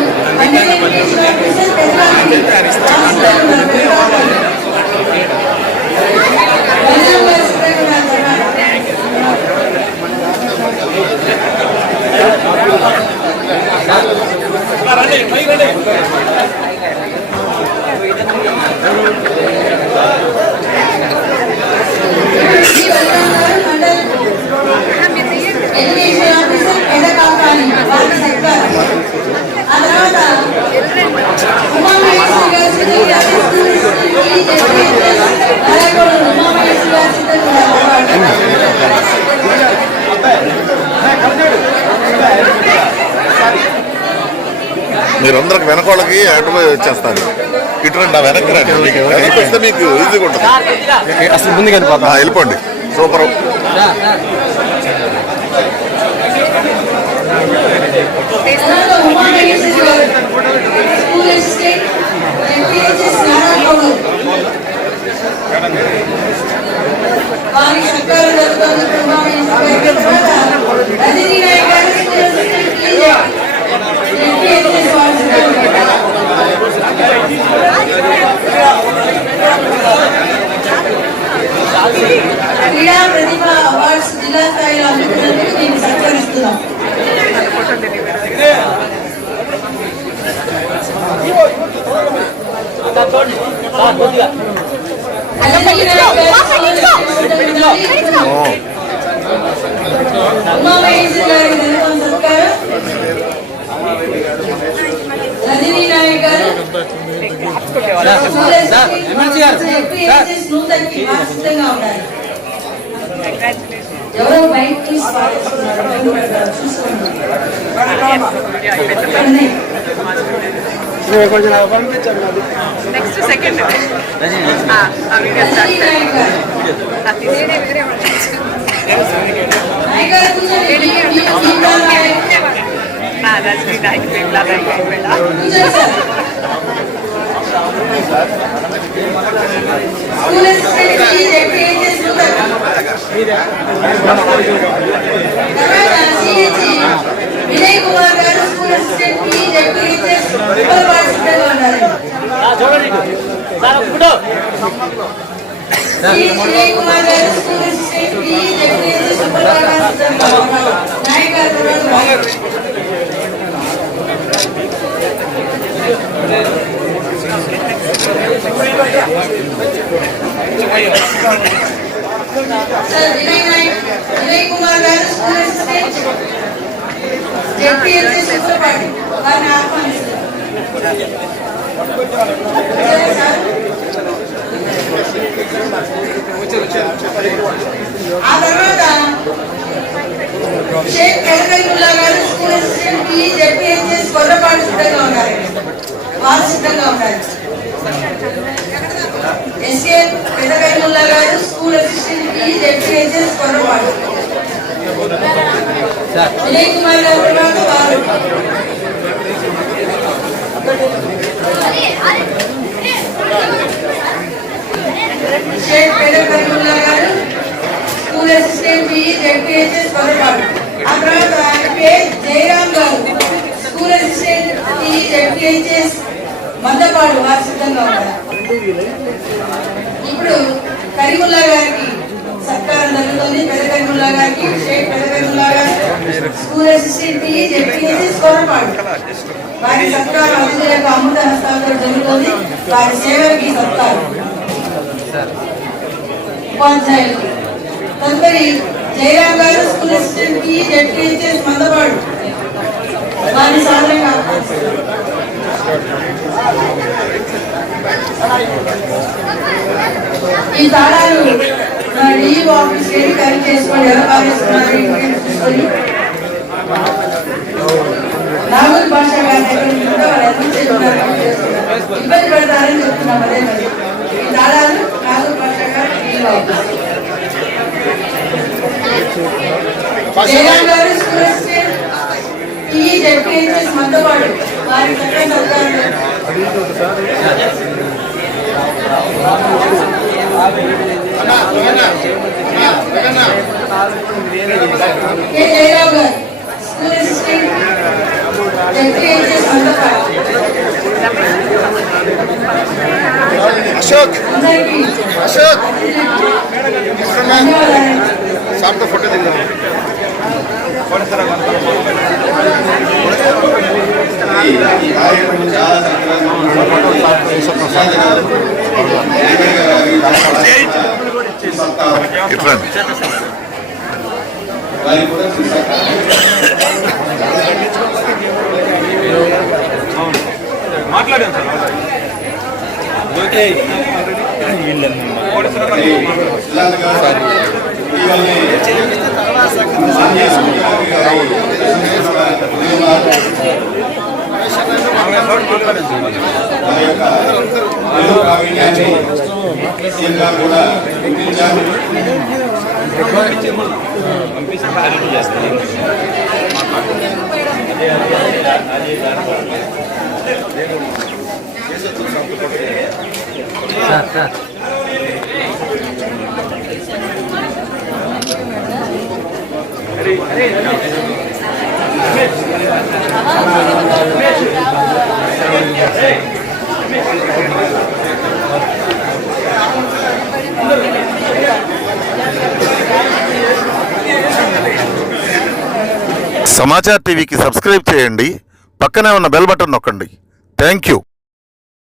అడ్మినిస్ట్రేషన్ ఆఫీసర్ పెద్దరాజు బలరాం గారు మీరందరికి వెనకోళ్ళకి అటువైపు వచ్చేస్తాను. ఇటు రండి, వెనక్కి రండి. వెనక్కి వస్తే మీకు ఈజీగా ఉంటుంది. అసలు ముందుకు వెళ్ళిపోతా. వెళ్ళిపోండి. సూపర్. క్రీడా ప్రతిభ అవార్డ్స్ జిల్లా స్థాయిలో అందుకున్నందుకు నేను సత్కరిస్తున్నాం. ఉమామహేశ్వరి గారికి నిలబడిన సత్కారం. రజనీ నాయక్ గారు సిద్ధంగా ఉండాలి. ఎవరో బయట నెక్స్ట్ సెకండ్ వినయ్ కుమార్ గారు స్కూల్ అసిస్టెంట్ వినయ్ కుమార్ గారు స్కూల్ అసిస్టెంట్ నాయక్ గారు వినయ్ కుమార్ గారు స్కూల్ అసిస్టెంట్ JPSC సూపర్పాటి వారిని ఆహ్వానిస్తారు. ఆ తర్వాత షేక్ పెదకల్ముల్లా గారు స్కూల్ అసిస్టెంట్ JPSC కొర్రపాటి సిద్ధంగా ఉన్నారు. వారు సిద్ధంగా ఉన్నారు. SK పెదకల్ముల్లా గారు school assistant JPSC Korrapati. Vinay Kumar గారు తర్వాత వారు షేక్ పెదకల్ముల్లా గారు స్కూల్ అసిస్టెంట్ JPSC కొర్రపాటి. ఆ తర్వాత జయరాం గారు స్కూల్ అసిస్టెంట్ JPSC మద్దపాడు వారు సిద్ధంగా ఉన్నారు. ఇప్పుడు కరీముల్లా గారికి సత్కారం జరుగుతుంది. పెదకల్ముల్లా గారికి షేక్ పెదకల్ముల్లా గారు స్కూల్ అసిస్టెంట్ JPSC కొర్రపాడు వారి సత్కారం అతిథులకు అమృత హస్తాలతో జరుగుతుంది. వారి సేవలకి సత్కారం ఉపాధ్యాయులకు. తదుపరి జయరాం గారు స్కూల్ అసిస్టెంట్ JPSC మందపాడు వారి సాధారణంగా ఈ తాళాలు DO ఆఫీస్ వెళ్ళి ఖరీదు చేసుకోండి. ఎలా భావిస్తున్నారు చూసుకొని నాగూర్ భాష గారి దగ్గర నుంచి కూడా వాళ్ళు ఎంత చేస్తున్నారు ఇబ్బంది పడతారని చెప్తున్నాం. అదే మరి ఈ దాదాపు నాగూర్ భాష గారు జయరామ్ గారు స్కూల్ అసిస్టెంట్ ఈ జెడ్పీహెచ్ఎస్ మనతో పాటు వారి చక్కని కే జయరామ్ గారు స్కూల్ అసిస్టెంట్ జెడ్పీహెచ్ఎస్ మనతో పాటు అశోక్ అందరికీ అశోక్ ధన్యవాదాలు. సార్తో ఫోటో దిగుదాం. ఇట్రండి. మాట్లాడాను సార్ సమాచార్ టీవీకి సబ్స్క్రైబ్ చేయండి. పక్కనే ఉన్న బెల్ బటన్ నొక్కండి. Thank you.